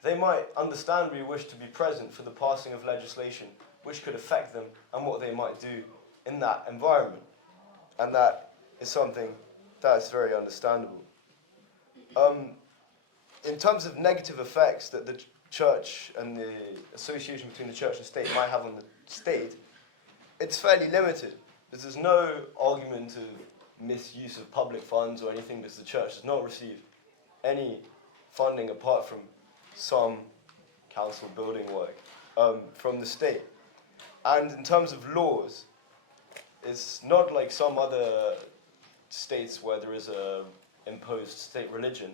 they might understandably wish to be present for the passing of legislation which could affect them and what they might do in that environment. And that is something that is very understandable. In terms of negative effects that the church and the association between the church and state might have on the state, it's fairly limited. There's no argument of misuse of public funds or anything, because the church does not receive any funding apart from some council building work from the state. And in terms of laws, it's not like some other states where there is a imposed state religion,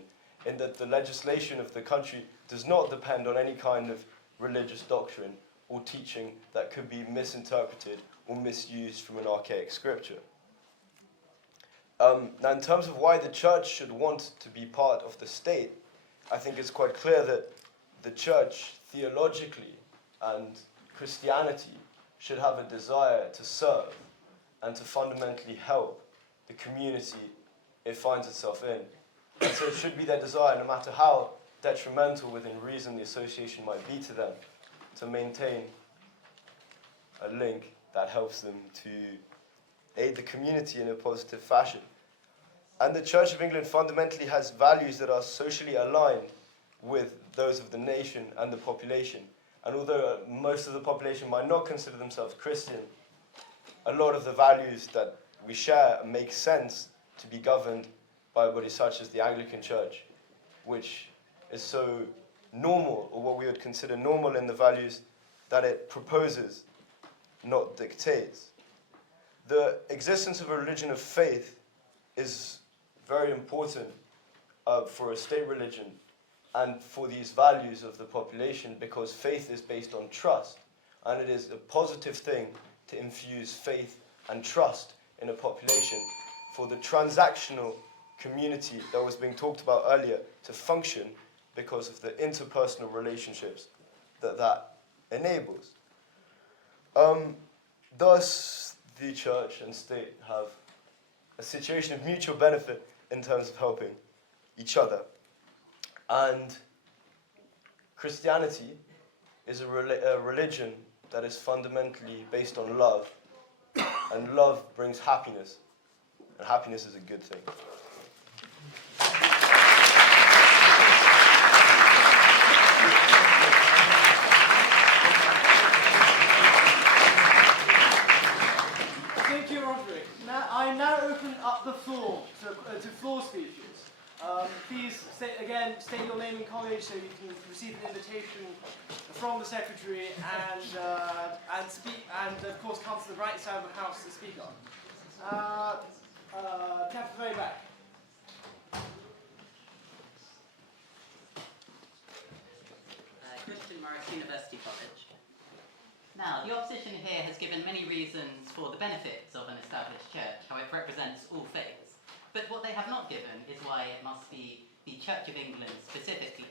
in that the legislation of the country does not depend on any kind of religious doctrine or teaching that could be misinterpreted or misused from an archaic scripture. Now, in terms of why the church should want to be part of the state, I think it's quite clear that the church, theologically and Christianity, should have a desire to serve and to fundamentally help the community it finds itself in. And so it should be their desire, no matter how detrimental within reason the association might be to them, to maintain a link that helps them to aid the community in a positive fashion. And the Church of England fundamentally has values that are socially aligned with those of the nation and the population. And although most of the population might not consider themselves Christian, a lot of the values that we share make sense to be governed by bodies such as the Anglican Church, which is so normal, or what we would consider normal in the values that it proposes, not dictates. The existence of a religion of faith is very important for a state religion and for these values of the population, because faith is based on trust, and it is a positive thing to infuse faith and trust in a population for the transactional community that was being talked about earlier to function, because of the interpersonal relationships that enables. Thus, the church and state have a situation of mutual benefit in terms of helping each other. And Christianity is a religion that is fundamentally based on love, and love brings happiness, and happiness is a good thing. Thank you, Roderick. I now open up the floor to floor speeches. Please state your name and college so you can receive an invitation from the secretary and speak, and of course come to the right side of the house to speak on. Down to the very back. Christian Morris, University College. Now, the opposition here has given many reasons for the benefits of an established church, how it represents all faiths. But what they have not given is why it must be the Church of England specifically,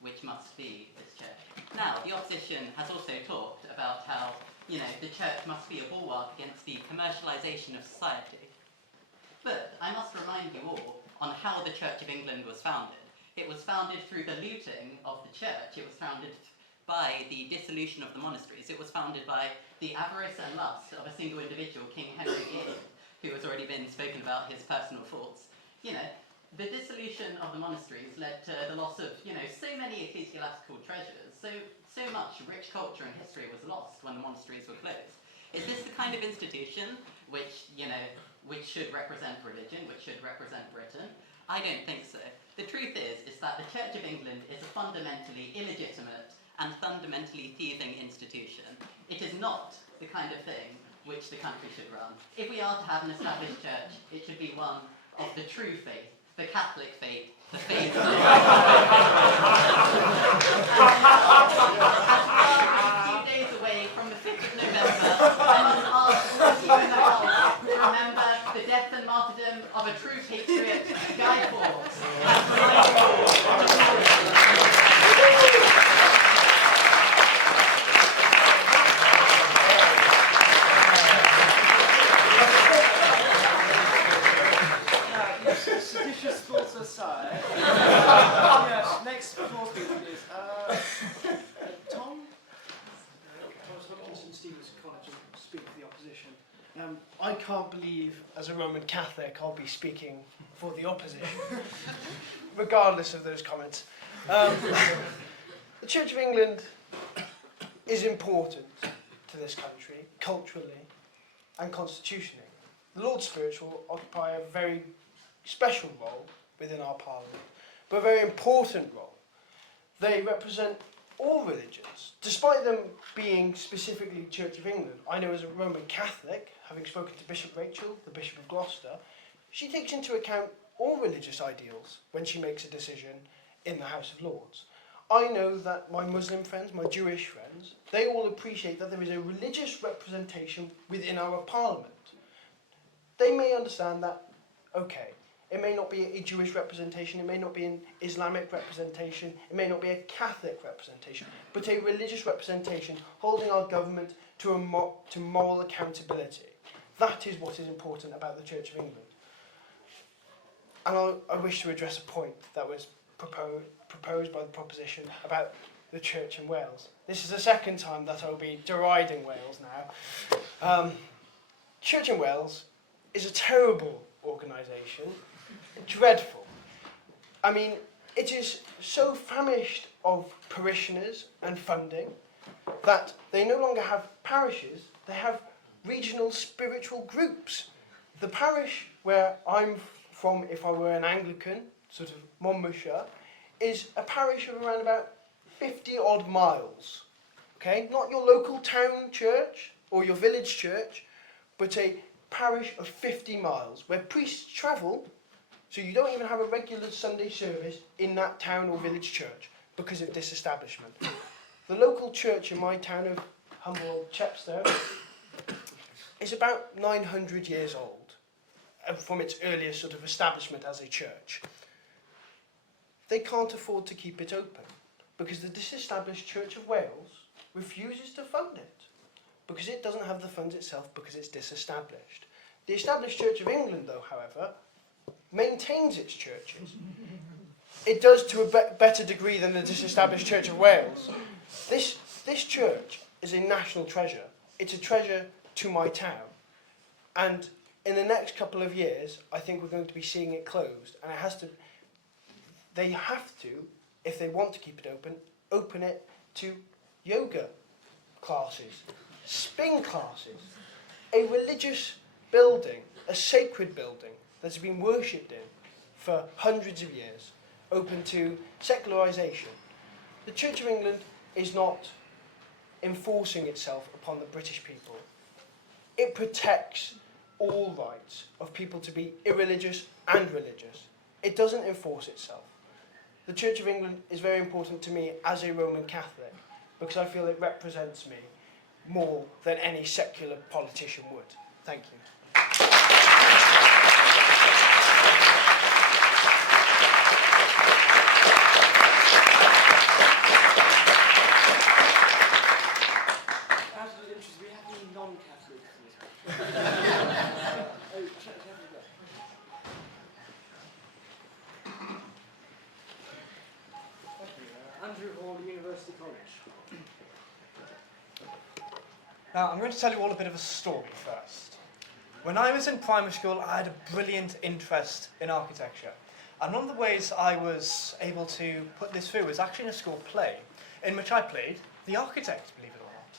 which must be this church. Now, the opposition has also talked about how, the church must be a bulwark against the commercialisation of society. But I must remind you all on how the Church of England was founded. It was founded through the looting of the church. It was founded by the dissolution of the monasteries. It was founded by the avarice and lust of a single individual, King Henry VIII, who has already been spoken about his personal faults. The dissolution of the monasteries led to the loss of, so many ecclesiastical treasures. So much rich culture and history was lost when the monasteries were closed. Is this the kind of institution which should represent religion, which should represent Britain? I don't think so. The truth is that the Church of England is a fundamentally illegitimate and fundamentally thieving institution. It is not the kind of thing which the country should run. If we are to have an established church, it should be one of the true faith, the Catholic faith, the faith of As we are a few days away from the 5th of November, I must ask all of you in the house to remember the death and martyrdom of a true patriot, Guy Fawkes, and to remind you all of the I can't believe, as a Roman Catholic, I'll be speaking for the opposition, regardless of those comments. The Church of England is important to this country, culturally and constitutionally. The Lords Spiritual occupy a very special role within our Parliament, but a very important role. They represent all religions, despite them being specifically Church of England. I know as a Roman Catholic, having spoken to Bishop Rachel, the Bishop of Gloucester, she takes into account all religious ideals when she makes a decision in the House of Lords. I know that my Muslim friends, my Jewish friends, they all appreciate that there is a religious representation within our Parliament. They may understand that, okay, it may not be a Jewish representation, it may not be an Islamic representation, it may not be a Catholic representation, but a religious representation holding our government to moral accountability. That is what is important about the Church of England. And I wish to address a point that was proposed by the proposition about the church in Wales. This is the second time that I will be deriding Wales now. Church in Wales is a terrible organisation, dreadful. I mean, it is so famished of parishioners and funding that they no longer have parishes, they have regional spiritual groups. The parish where I'm from, if I were an Anglican, sort of Monmouthshire, is a parish of around about 50 odd miles. Okay, not your local town church or your village church, but a parish of 50 miles where priests travel, so you don't even have a regular Sunday service in that town or village church because of disestablishment. The local church in my town of humble old Chepstow is about 900 years old from its earliest sort of establishment as a church. They can't afford to keep it open because the disestablished Church of Wales refuses to fund it because it doesn't have the funds itself because it's disestablished. The established Church of England, though, however, maintains its churches. It does to a better degree than the disestablished Church of Wales. This church is a national treasure. It's a treasure to my town. And in the next couple of years, I think we're going to be seeing it closed. And they have to, if they want to keep it open it to yoga classes, spin classes, a religious building, a sacred building that's been worshipped in for hundreds of years, open to secularisation. The Church of England is not enforcing itself upon the British people. It protects all rights of people to be irreligious and religious. It doesn't enforce itself. The Church of England is very important to me as a Roman Catholic because I feel it represents me more than any secular politician would. Thank you. Out of interest, do we have any non-Catholics in this room? Oh, Andrew Hall, University College. Now, I'm going to tell you all a bit of a story first. When I was in primary school, I had a brilliant interest in architecture. And one of the ways I was able to put this through was actually in a school play, in which I played the architect, believe it or not.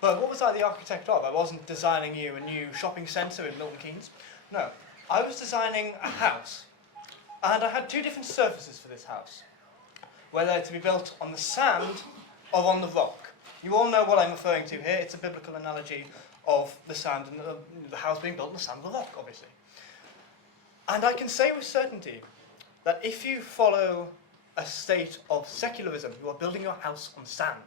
But what was I the architect of? I wasn't designing you a new shopping centre in Milton Keynes. No, I was designing a house. And I had two different surfaces for this house, whether to be built on the sand or on the rock. You all know what I'm referring to here. It's a biblical analogy of the sand and the house being built on the sand of the rock, obviously. And I can say with certainty that if you follow a state of secularism, you are building your house on sand.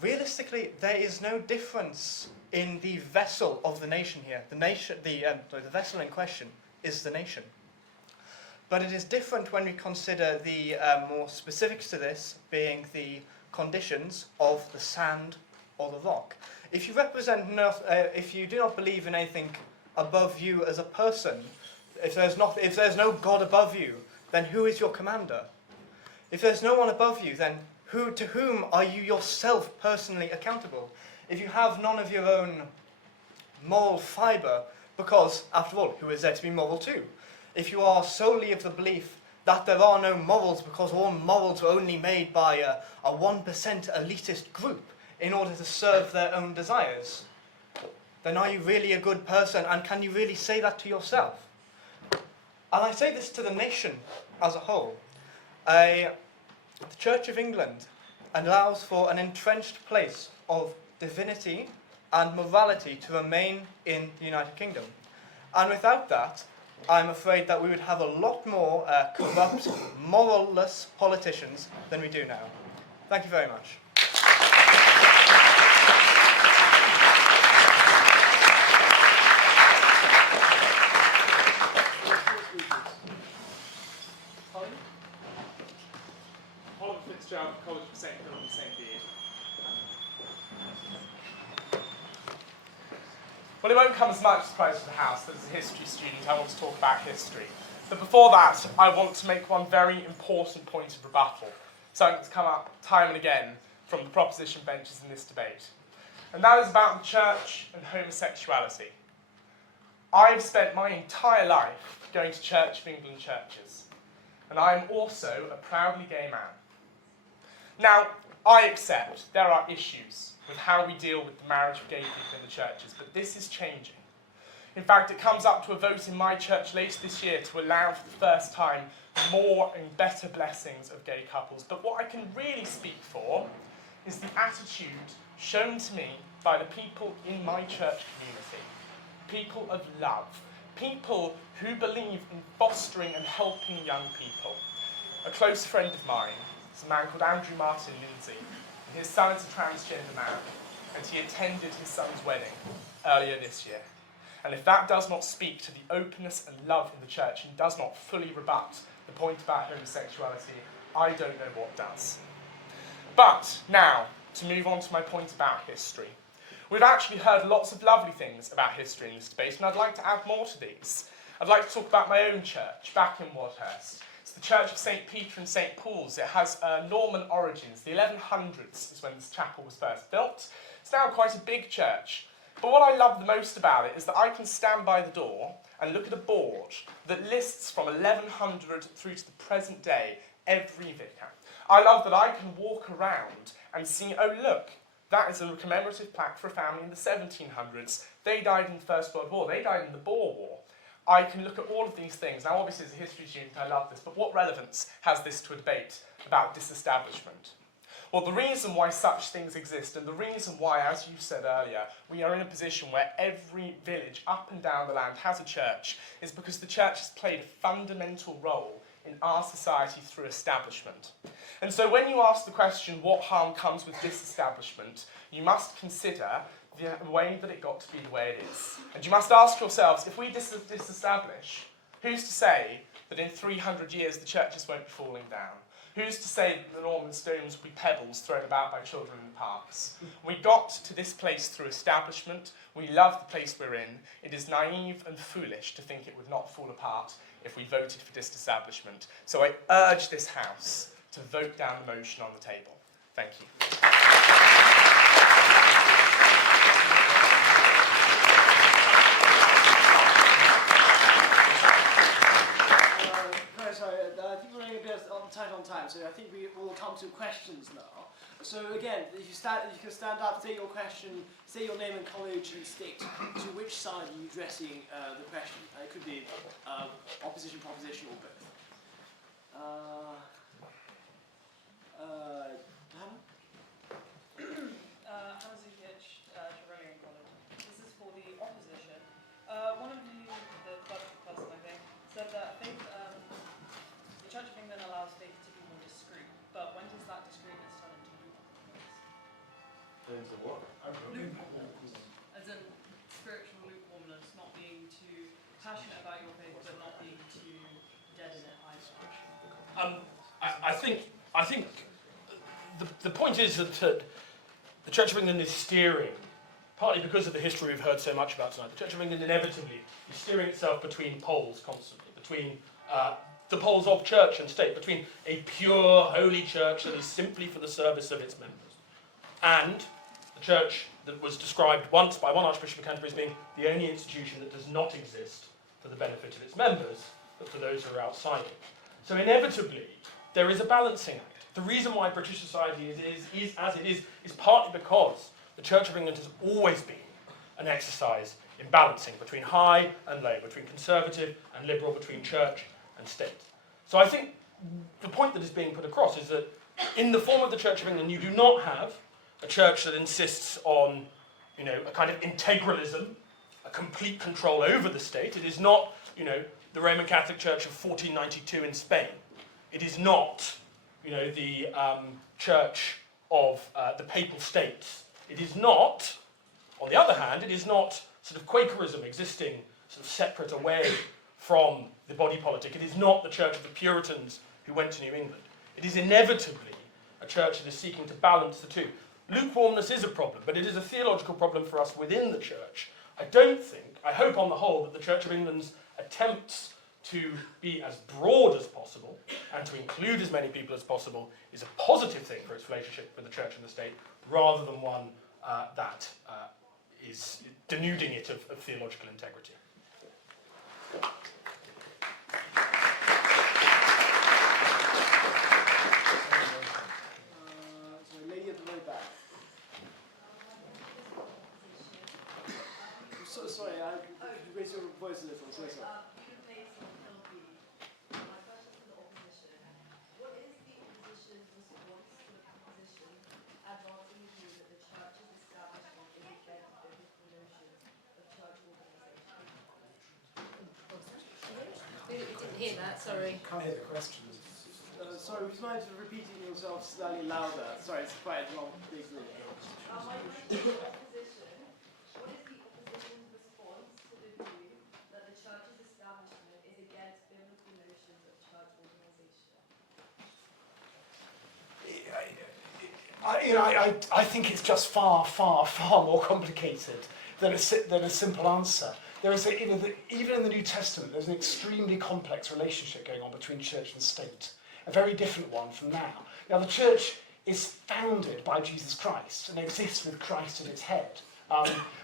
Realistically, there is no difference in the vessel of the nation here. The vessel in question is the nation. But it is different when we consider the more specifics to this being the conditions of the sand or the rock. If you if you do not believe in anything above you as a person, if there's no God above you, then who is your commander? If there's no one above you, then to whom are you yourself personally accountable? If you have none of your own moral fibre, because, after all, who is there to be moral to? If you are solely of the belief that there are no morals because all morals are only made by a 1% elitist group in order to serve their own desires, then are you really a good person, and can you really say that to yourself? And I say this to the nation as a whole. The Church of England allows for an entrenched place of divinity and morality to remain in the United Kingdom. And without that, I'm afraid that we would have a lot more corrupt, moralless politicians than we do now. Thank you very much. College of St. Philip and St. Bede. Well, it won't come as much surprise to the house that as a history student I want to talk about history. But before that, I want to make one very important point of rebuttal, something that's come up time and again from the proposition benches in this debate. And that is about the church and homosexuality. I've spent my entire life going to Church of England churches, and I am also a proudly gay man. Now, I accept there are issues with how we deal with the marriage of gay people in the churches, but this is changing. In fact, it comes up to a vote in my church later this year to allow for the first time more and better blessings of gay couples. But what I can really speak for is the attitude shown to me by the people in my church community. People of love. People who believe in fostering and helping young people. A close friend of mine is a man called Andrew Martin Lindsay. And his son is a transgender man, and he attended his son's wedding earlier this year. And if that does not speak to the openness and love in the church and does not fully rebut the point about homosexuality, I don't know what does. But now, to move on to my point about history. We've actually heard lots of lovely things about history in this debate, and I'd like to add more to these. I'd like to talk about my own church, back in Wadhurst. It's the Church of St. Peter and St. Paul's. It has Norman origins. The 1100s is when this chapel was first built. It's now quite a big church. But what I love the most about it is that I can stand by the door and look at a board that lists from 1100 through to the present day every vicar. I love that I can walk around and see, oh look, that is a commemorative plaque for a family in the 1700s. They died in the First World War. They died in the Boer War. I can look at all of these things. Now, obviously, as a history student, I love this, but what relevance has this to a debate about disestablishment? Well, the reason why such things exist, and the reason why, as you said earlier, we are in a position where every village up and down the land has a church, is because the church has played a fundamental role in our society through establishment. And so when you ask the question, what harm comes with disestablishment, you must consider the way that it got to be the way it is. And you must ask yourselves, if we disestablish, who's to say that in 300 years the churches won't be falling down? Who's to say that the Norman stones will be pebbles thrown about by children in parks? We got to this place through establishment. We love the place we're in. It is naive and foolish to think it would not fall apart if we voted for disestablishment. So I urge this House to vote down the motion on the table. Thank you. I think we're running a bit tight on time, so I think we will come to questions now. So again, if you can stand up, state your question, say your name and college, and state to which side are you addressing the question. It could be opposition, proposition, or both. Hannah? Hannah Zukic, Trevelyan College. This is for the opposition. One of you, the clever person I think, said that faith, the Church of England allows faith to be more discreet, but when does that discreetness turn into lukewarmness? Into what? Lukewarmness. As in spiritual lukewarmness, not being too passionate about your faith, but not being too dead in it either. I think the point is that the Church of England is steering, partly because of the history we've heard so much about tonight, the Church of England inevitably is steering itself between poles constantly, between the poles of church and state, between a pure, holy church that is simply for the service of its members, and the church that was described once by one Archbishop of Canterbury as being the only institution that does not exist for the benefit of its members, but for those who are outside it. So inevitably, there is a balancing act. The reason why British society is as it is partly because the Church of England has always been an exercise in balancing between high and low, between conservative and liberal, between church and state. So I think the point that is being put across is that in the form of the Church of England, you do not have a church that insists on, a kind of integralism, a complete control over the state. It is not, the Roman Catholic Church of 1492 in Spain. It is not, the Church of the Papal States. It is not, on the other hand, it is not sort of Quakerism existing sort of separate away from the body politic. It is not the Church of the Puritans who went to New England. It is inevitably a church that is seeking to balance the two. Lukewarmness is a problem, but it is a theological problem for us within the church. I hope on the whole that the Church of England's attempts to be as broad as possible and to include as many people as possible is a positive thing for its relationship with the church and the state, rather than one that is denuding it of theological integrity. Lady at the very back. Sorry, you raise your voice a little. Sorry. We didn't hear that, sorry. Can't hear the question. Sorry, would you mind repeating yourself slightly louder? Sorry, it's quite a long, big room. I think it's just far, far, far more complicated than a simple answer. There is even in the New Testament, there's an extremely complex relationship going on between church and state, a very different one from now. Now, the church is founded by Jesus Christ and exists with Christ at its head.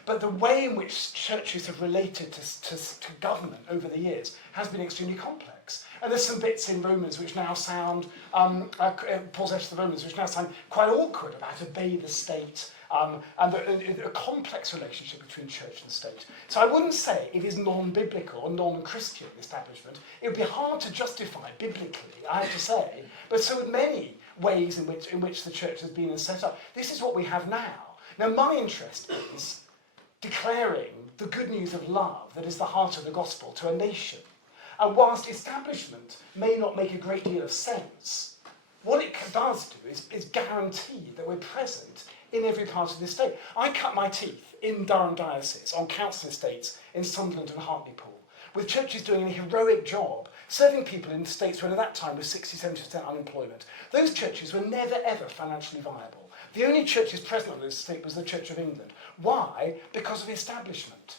But the way in which churches have related to government over the years has been extremely complex. And there's some bits in Romans which now sound, Paul's letter to the Romans, which now sound quite awkward about obey the state, and a complex relationship between church and state. So I wouldn't say it is non-biblical or non-Christian establishment. It would be hard to justify biblically, I have to say, but so would many ways in which the church has been set up. This is what we have now. Now, my interest is declaring the good news of love that is the heart of the gospel to a nation. And whilst establishment may not make a great deal of sense, what it does do is guarantee that we're present in every part of the estate. I cut my teeth in Durham Diocese on council estates in Sunderland and Hartlepool, with churches doing a heroic job, serving people in states where at that time was 60-70% unemployment. Those churches were never ever financially viable. The only churches present on this estate was the Church of England. Why? Because of the establishment.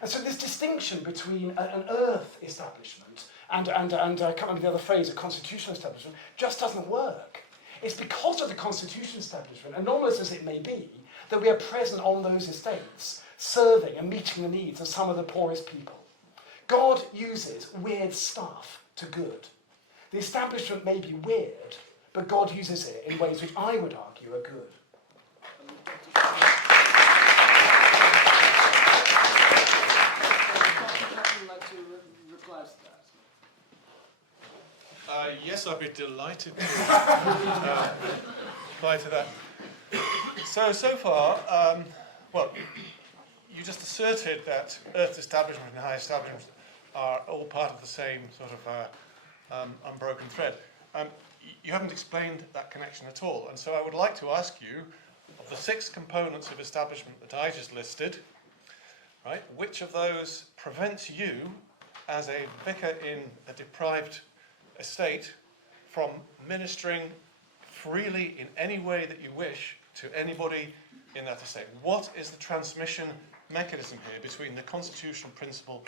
And so this distinction between an earth establishment and I can't remember the other phrase, a constitutional establishment, just doesn't work. It's because of the constitutional establishment, anomalous as it may be, that we are present on those estates, serving and meeting the needs of some of the poorest people. God uses weird stuff to good. The establishment may be weird, but God uses it in ways which I would argue are good. Yes, I'd be delighted to reply to that. So far, you just asserted that earth establishment and high establishment are all part of the same sort of unbroken thread. You haven't explained that connection at all, and so I would like to ask you, of the 6 components of establishment that I just listed, right, which of those prevents you, as a vicar in a deprived estate, from ministering freely in any way that you wish to anybody in that estate? What is the transmission mechanism here between the constitutional principle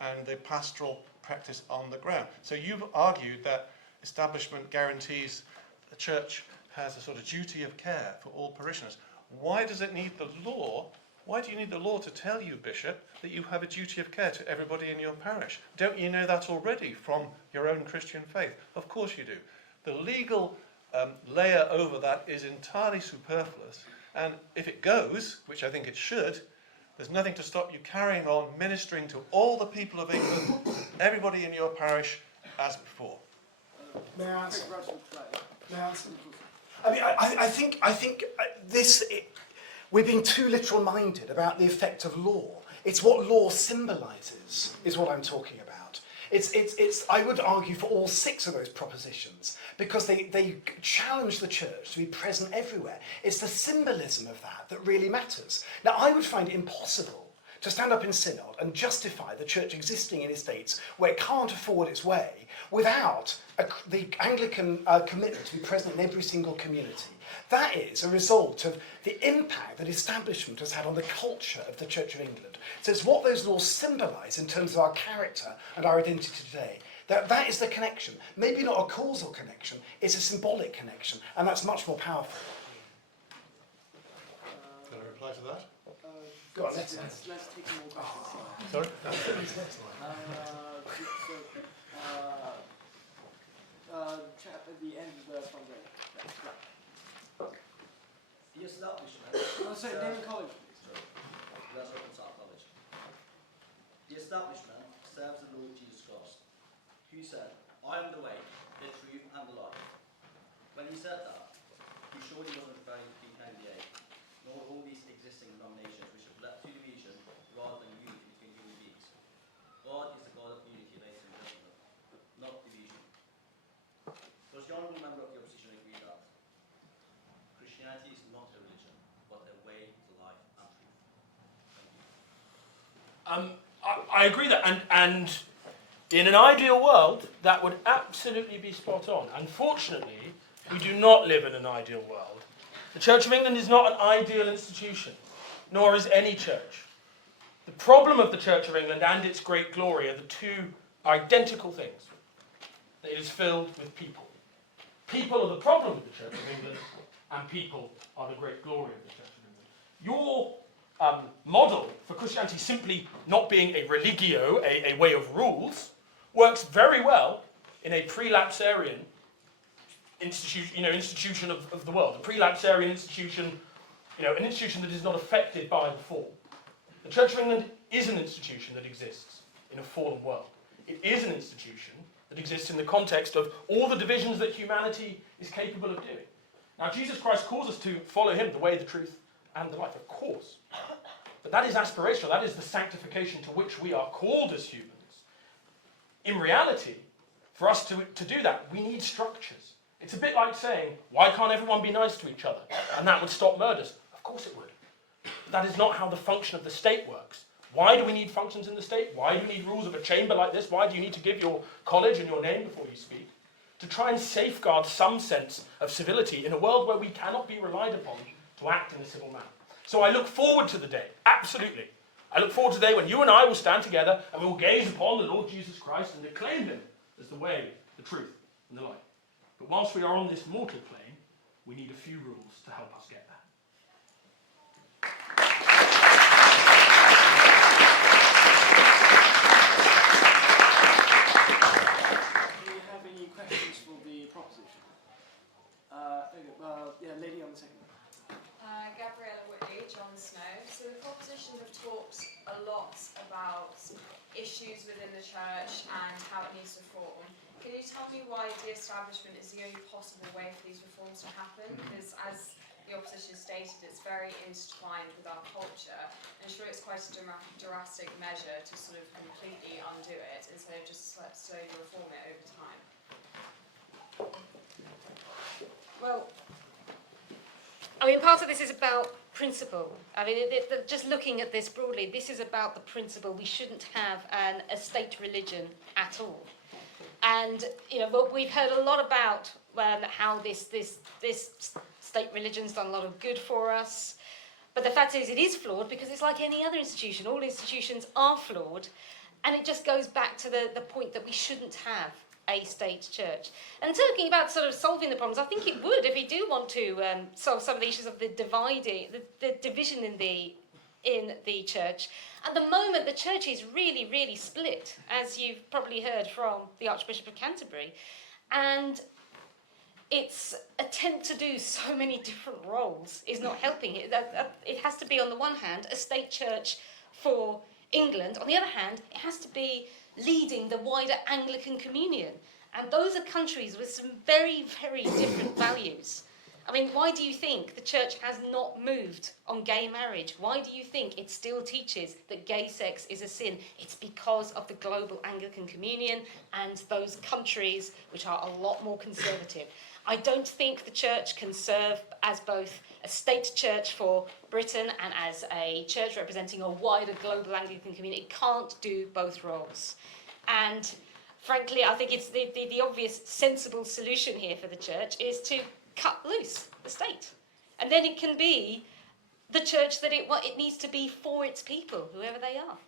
and the pastoral practice on the ground? So you've argued that establishment guarantees the church has a sort of duty of care for all parishioners. why does it need the law? Why do you need the law to tell you, Bishop, that you have a duty of care to everybody in your parish? Don't you know that already from your own Christian faith? Of course you do. The legal layer over that is entirely superfluous. And if it goes, which I think it should, there's nothing to stop you carrying on ministering to all the people of England, everybody in your parish, as before. May I answer? May I answer? I mean, I think we're being too literal-minded about the effect of law. It's what law symbolises, is what I'm talking about. I would argue for all 6 of those propositions, because they challenge the church to be present everywhere. It's the symbolism of that really matters. Now, I would find it impossible to stand up in synod and justify the church existing in estates where it can't afford its way without the Anglican commitment to be present in every single community. That is a result of the impact that establishment has had on the culture of the Church of England. So it's what those laws symbolise in terms of our character and our identity today. That is the connection. Maybe not a causal connection, it's a symbolic connection, and that's much more powerful. Can I reply to that? Go on, let's take some more questions. Sorry? Chat at the end of the fundraiser. The establishment. Sorry, name and college, please. That's what it's our college. The establishment serves the Lord Jesus Christ, who said, "I am the way, the truth, and the life." When he said that, he surely wasn't referring to the KDA, nor all these existing denominations which have led to division rather than unity between human beings. God is the God of unity based on judgment, not division. Does the honourable member of the opposition agree that Christianity is not a religion, but a way to life and truth? Thank you. I agree that, and in an ideal world, that would absolutely be spot on. Unfortunately, we do not live in an ideal world. The Church of England is not an ideal institution, nor is any church. The problem of the Church of England and its great glory are the two identical things. It is filled with people. People are the problem of the Church of England, and people are the great glory of the Church of England. Your model for Christianity simply not being a religio, a way of rules, works very well in a prelapsarian institution of the world. A prelapsarian institution, an institution that is not affected by the fall. The Church of England is an institution that exists in a fallen world. It is an institution that exists in the context of all the divisions that humanity is capable of doing. Now, Jesus Christ calls us to follow him, the way, the truth, and the life, of course. But that is aspirational. That is the sanctification to which we are called as humans. In reality, for us to do that, we need structures. It's a bit like saying, why can't everyone be nice to each other? And that would stop murders. Of course it would. But that is not how the function of the state works. Why do we need functions in the state? Why do you need rules of a chamber like this? Why do you need to give your college and your name before you speak? To try and safeguard some sense of civility in a world where we cannot be relied upon to act in a civil manner. So I look forward to the day, absolutely. I look forward to the day when you and I will stand together and we will gaze upon the Lord Jesus Christ and acclaim him as the way, the truth, and the life. But whilst we are on this mortal plane, we need a few rules to help us get there. Lady on the second. Gabriella Whitley, John Snow. So the proposition have talked a lot about issues within the church and how it needs reform. Can you tell me why de-establishment is the only possible way for these reforms to happen? Because as the opposition stated, it's very intertwined with our culture. And sure, it's quite a drastic measure to sort of completely undo it instead of just slowly reform it over time. Well, I mean, part of this is about principle. I mean, just looking at this broadly, this is about the principle. We shouldn't have a state religion at all. And but we've heard a lot about how this state religion's done a lot of good for us. But the fact is, it is flawed because it's like any other institution. All institutions are flawed, and it just goes back to the point that we shouldn't have a state church. And talking about sort of solving the problems, I think it would, if we do want to solve some of the issues of the division in the church. At the moment, the church is really, really split, as you've probably heard from the Archbishop of Canterbury. And its attempt to do so many different roles is not helping it. It has to be, on the one hand, a state church for England. On the other hand, it has to be leading the wider Anglican communion. And those are countries with some very, very different values. I mean, why do you think the church has not moved on gay marriage? Why do you think it still teaches that gay sex is a sin? It's because of the global Anglican communion and those countries which are a lot more conservative. I don't think the church can serve as both a state church for Britain and as a church representing a wider global Anglican community. It can't do both roles. And frankly, I think it's the obvious sensible solution here for the church is to cut loose the state. And then it can be the church that it needs to be for its people, whoever they are.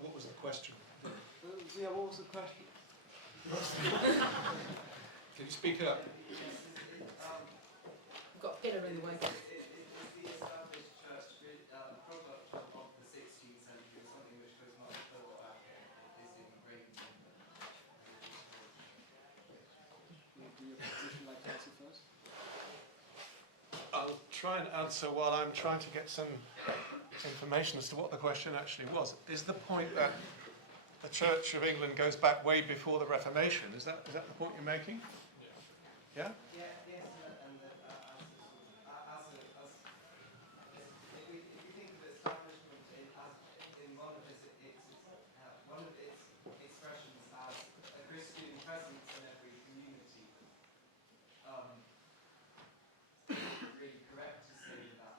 What was the question? Yeah, what was the question? Can you speak up? We've got a pillar in the way. Is the established church a product of the 16th century, something which goes much further back and is ingrained in the Do your position like to answer first? I'll try and answer while I'm trying to get some information as to what the question actually was. Is the point that the Church of England goes back way before the Reformation? Is that the point you're making? Yeah? yes, and if you think of the establishment in one of its expressions as a Christian presence in every community, is it really correct to say that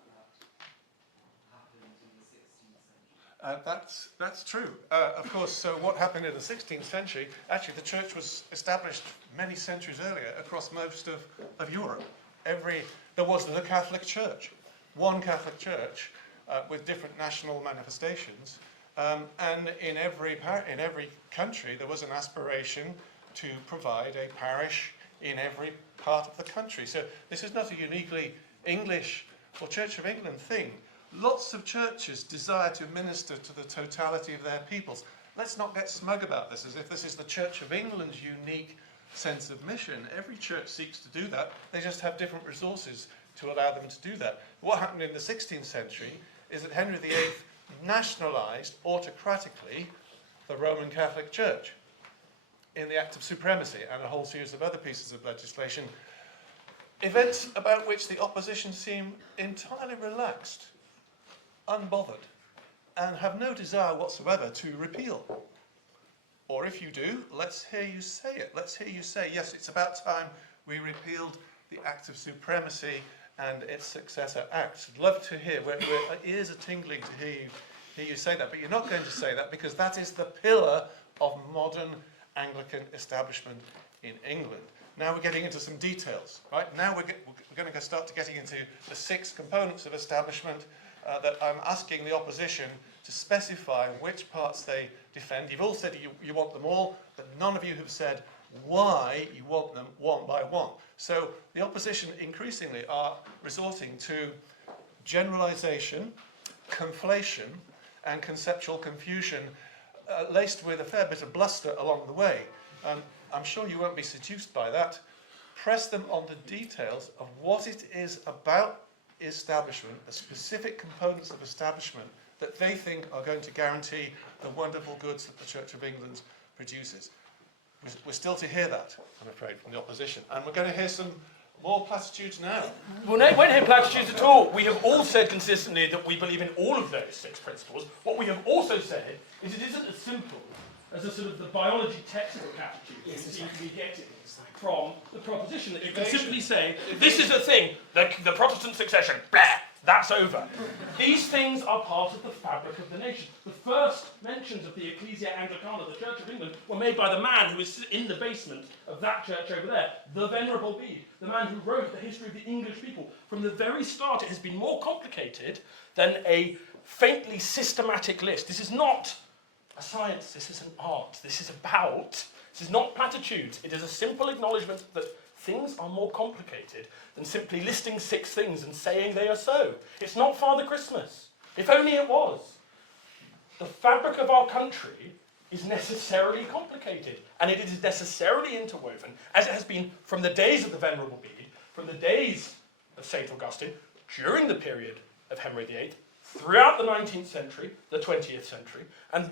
happened in the 16th century? That's true. Of course, so what happened in the 16th century, actually the church was established many centuries earlier across most of Europe. There wasn't a Catholic church. One Catholic church with different national manifestations. And in every country there was an aspiration to provide a parish in every part of the country. So this is not a uniquely English or Church of England thing. Lots of churches desire to minister to the totality of their peoples. Let's not get smug about this as if this is the Church of England's unique sense of mission. Every church seeks to do that. They just have different resources to allow them to do that. What happened in the 16th century is that Henry VIII nationalised autocratically the Roman Catholic Church in the Act of Supremacy and a whole series of other pieces of legislation. Events about which the opposition seem entirely relaxed, unbothered, and have no desire whatsoever to repeal. Or if you do, let's hear you say it. Let's hear you say, yes, it's about time we repealed the Act of Supremacy and its successor acts. I'd love to hear, our ears are tingling to hear you say that, but you're not going to say that because that is the pillar of modern Anglican establishment in England. Now we're getting into some details, right? Now we're going to start getting into the 6 components of establishment that I'm asking the opposition to specify which parts they defend. You've all said you want them all, but none of you have said why you want them one by one. So the opposition increasingly are resorting to generalisation, conflation, and conceptual confusion, laced with a fair bit of bluster along the way. I'm sure you won't be seduced by that. Press them on the details of what it is about establishment, the specific components of establishment that they think are going to guarantee the wonderful goods that the Church of England produces. We're still to hear that, I'm afraid, from the opposition. And we're going to hear some more platitudes now. Well, no, we won't hear platitudes at all. We have all said consistently that we believe in all of those 6 principles. What we have also said is it isn't as simple as a sort of the biology textbook attitude you seem to be getting from the proposition that you can simply say, this is the thing, the Protestant succession, blah, that's over. These things are part of the fabric of the nation. The first mentions of the Ecclesia Anglicana, the Church of England, were made by the man who is in the basement of that church over there, the Venerable Bede, the man who wrote the history of the English people. From the very start, it has been more complicated than a faintly systematic list. This is not a science, this is an art. This is not platitudes. It is a simple acknowledgement that things are more complicated than simply listing 6 things and saying they are so. It's not Father Christmas. If only it was. The fabric of our country is necessarily complicated, and it is necessarily interwoven, as it has been from the days of the Venerable Bede, from the days of St. Augustine, during the period of Henry VIII, throughout the 19th century, the 20th century, and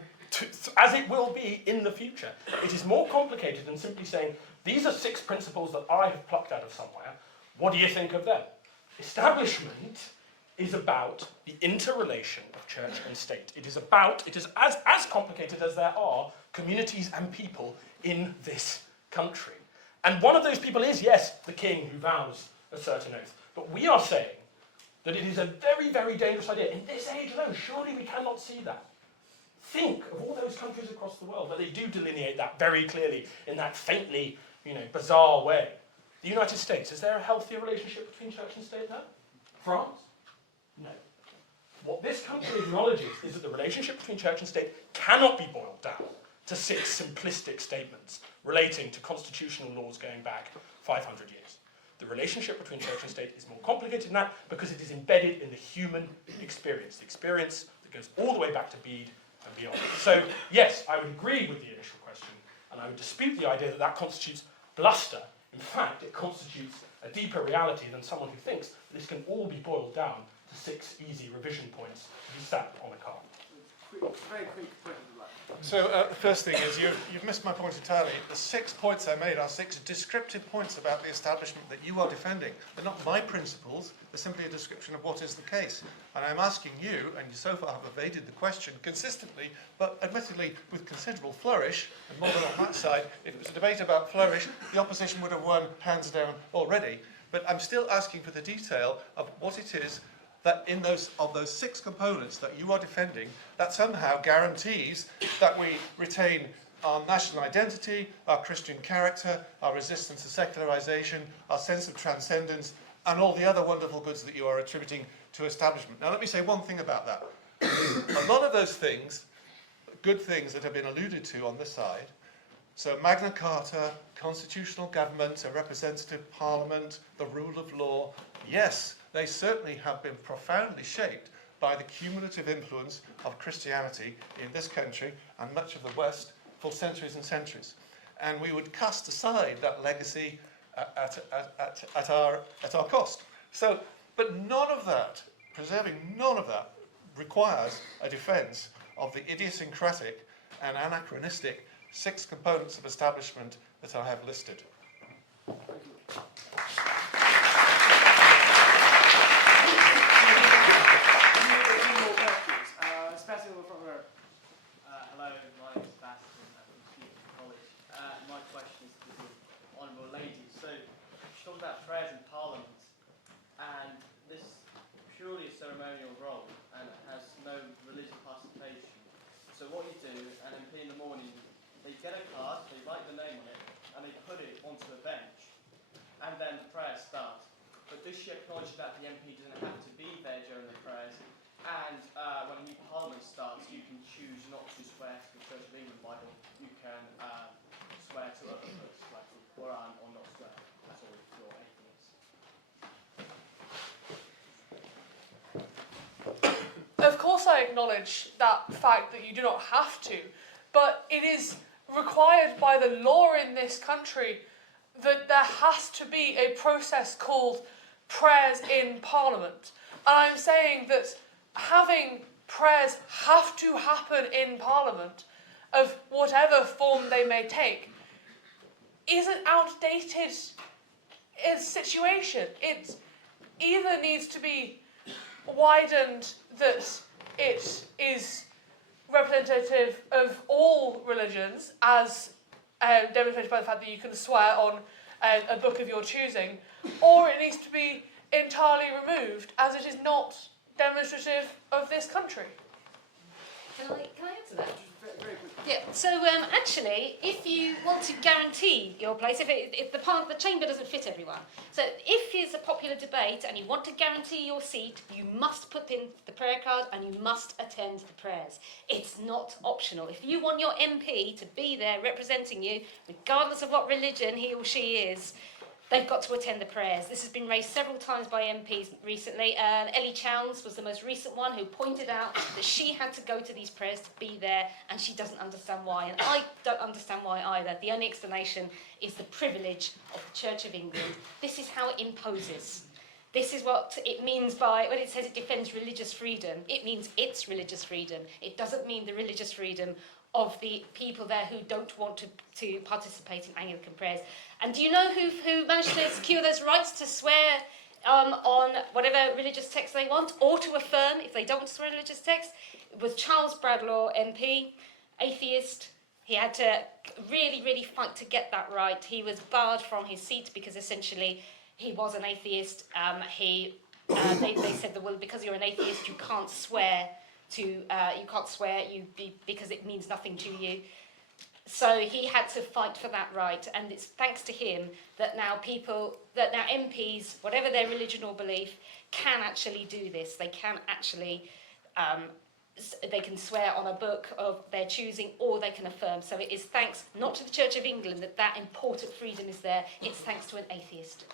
as it will be in the future. It is more complicated than simply saying, these are 6 principles that I have plucked out of somewhere. What do you think of them? Establishment is about the interrelation of church and state. It is as complicated as there are communities and people in this country. And one of those people is, yes, the king who vows a certain oath. But we are saying that it is a very, very dangerous idea. In this age alone, surely we cannot see that. Think of all those countries across the world where they do delineate that very clearly in that faintly, bizarre way. The United States, is there a healthier relationship between church and state there? France? No. What this country acknowledges is that the relationship between church and state cannot be boiled down to 6 simplistic statements relating to constitutional laws going back 500 years. The relationship between church and state is more complicated than that because it is embedded in the human experience, the experience that goes all the way back to Bede and beyond. So, yes, I would agree with the initial question, and I would dispute the idea that that constitutes bluster. In fact, it constitutes a deeper reality than someone who thinks that this can all be boiled down to 6 easy revision points to be sat on a card. Very quick point of the line. So the first thing is you've missed my point entirely. The 6 points I made are 6 descriptive points about the establishment that you are defending. They're not my principles. They're simply a description of what is the case. And I'm asking you, and you so far have evaded the question consistently, but admittedly with considerable flourish, and more than on that side, if it was a debate about flourish, the opposition would have won hands down already. But I'm still asking for the detail of what it is that of those 6 components that you are defending, that somehow guarantees that we retain our national identity, our Christian character, our resistance to secularization, our sense of transcendence, and all the other wonderful goods that you are attributing to establishment. Now let me say one thing about that. A lot of those things, good things that have been alluded to on this side, so Magna Carta, constitutional government, a representative parliament, the rule of law, yes, they certainly have been profoundly shaped by the cumulative influence of Christianity in this country and much of the West for centuries and centuries. And we would cast aside that legacy at our cost. So, but none of that, preserving none of that, requires a defence of the idiosyncratic and anachronistic 6 components of establishment that I have listed. Hello, my name is Sebastian from Student College. My question is to the Honourable Lady. So, she talked about prayers in Parliament, and this purely a ceremonial role and has no religious participation. So what you do, an MP in the morning, they get a card, they write the name on it, and they put it onto a bench, and then the prayers start. But does she acknowledge that the MP doesn't have to be there during the prayers? And when a new parliament starts, you can choose not to swear to the Church of England Bible. You can swear to other books like the Quran or not swear. That's all your atheists. Of course I acknowledge that fact that you do not have to, but it is required by the law in this country that there has to be a process called prayers in Parliament. And I'm saying that having prayers have to happen in Parliament, of whatever form they may take, is an outdated situation. It either needs to be widened that it is representative of all religions, as demonstrated by the fact that you can swear on a book of your choosing, or it needs to be entirely removed, as it is not demonstrative of this country. Can I answer that? Very quickly. Yeah, so actually, if you want to guarantee your place, if the chamber doesn't fit everyone, so if it's a popular debate and you want to guarantee your seat, you must put in the prayer card and you must attend the prayers. It's not optional. If you want your MP to be there representing you, regardless of what religion he or she is, they've got to attend the prayers. This has been raised several times by MPs recently. Ellie Chowns was the most recent one who pointed out that she had to go to these prayers to be there, and she doesn't understand why. And I don't understand why either. The only explanation is the privilege of the Church of England. This is how it imposes. This is what it means by, when it says it defends religious freedom, it means its religious freedom. It doesn't mean the religious freedom of the people there who don't want to participate in Anglican prayers. And do you know who managed to secure those rights to swear on whatever religious text they want, or to affirm if they don't want to swear religious text? It was Charles Bradlaugh MP, atheist. He had to really, really fight to get that right. He was barred from his seat because essentially he was an atheist. They said that, well, because you're an atheist, you can't swear because it means nothing to you. So he had to fight for that right, and it's thanks to him that now MPs, whatever their religion or belief, can actually do this. They can actually they can swear on a book of their choosing, or they can affirm. So it is thanks not to the Church of England that important freedom is there. It's thanks to an atheist.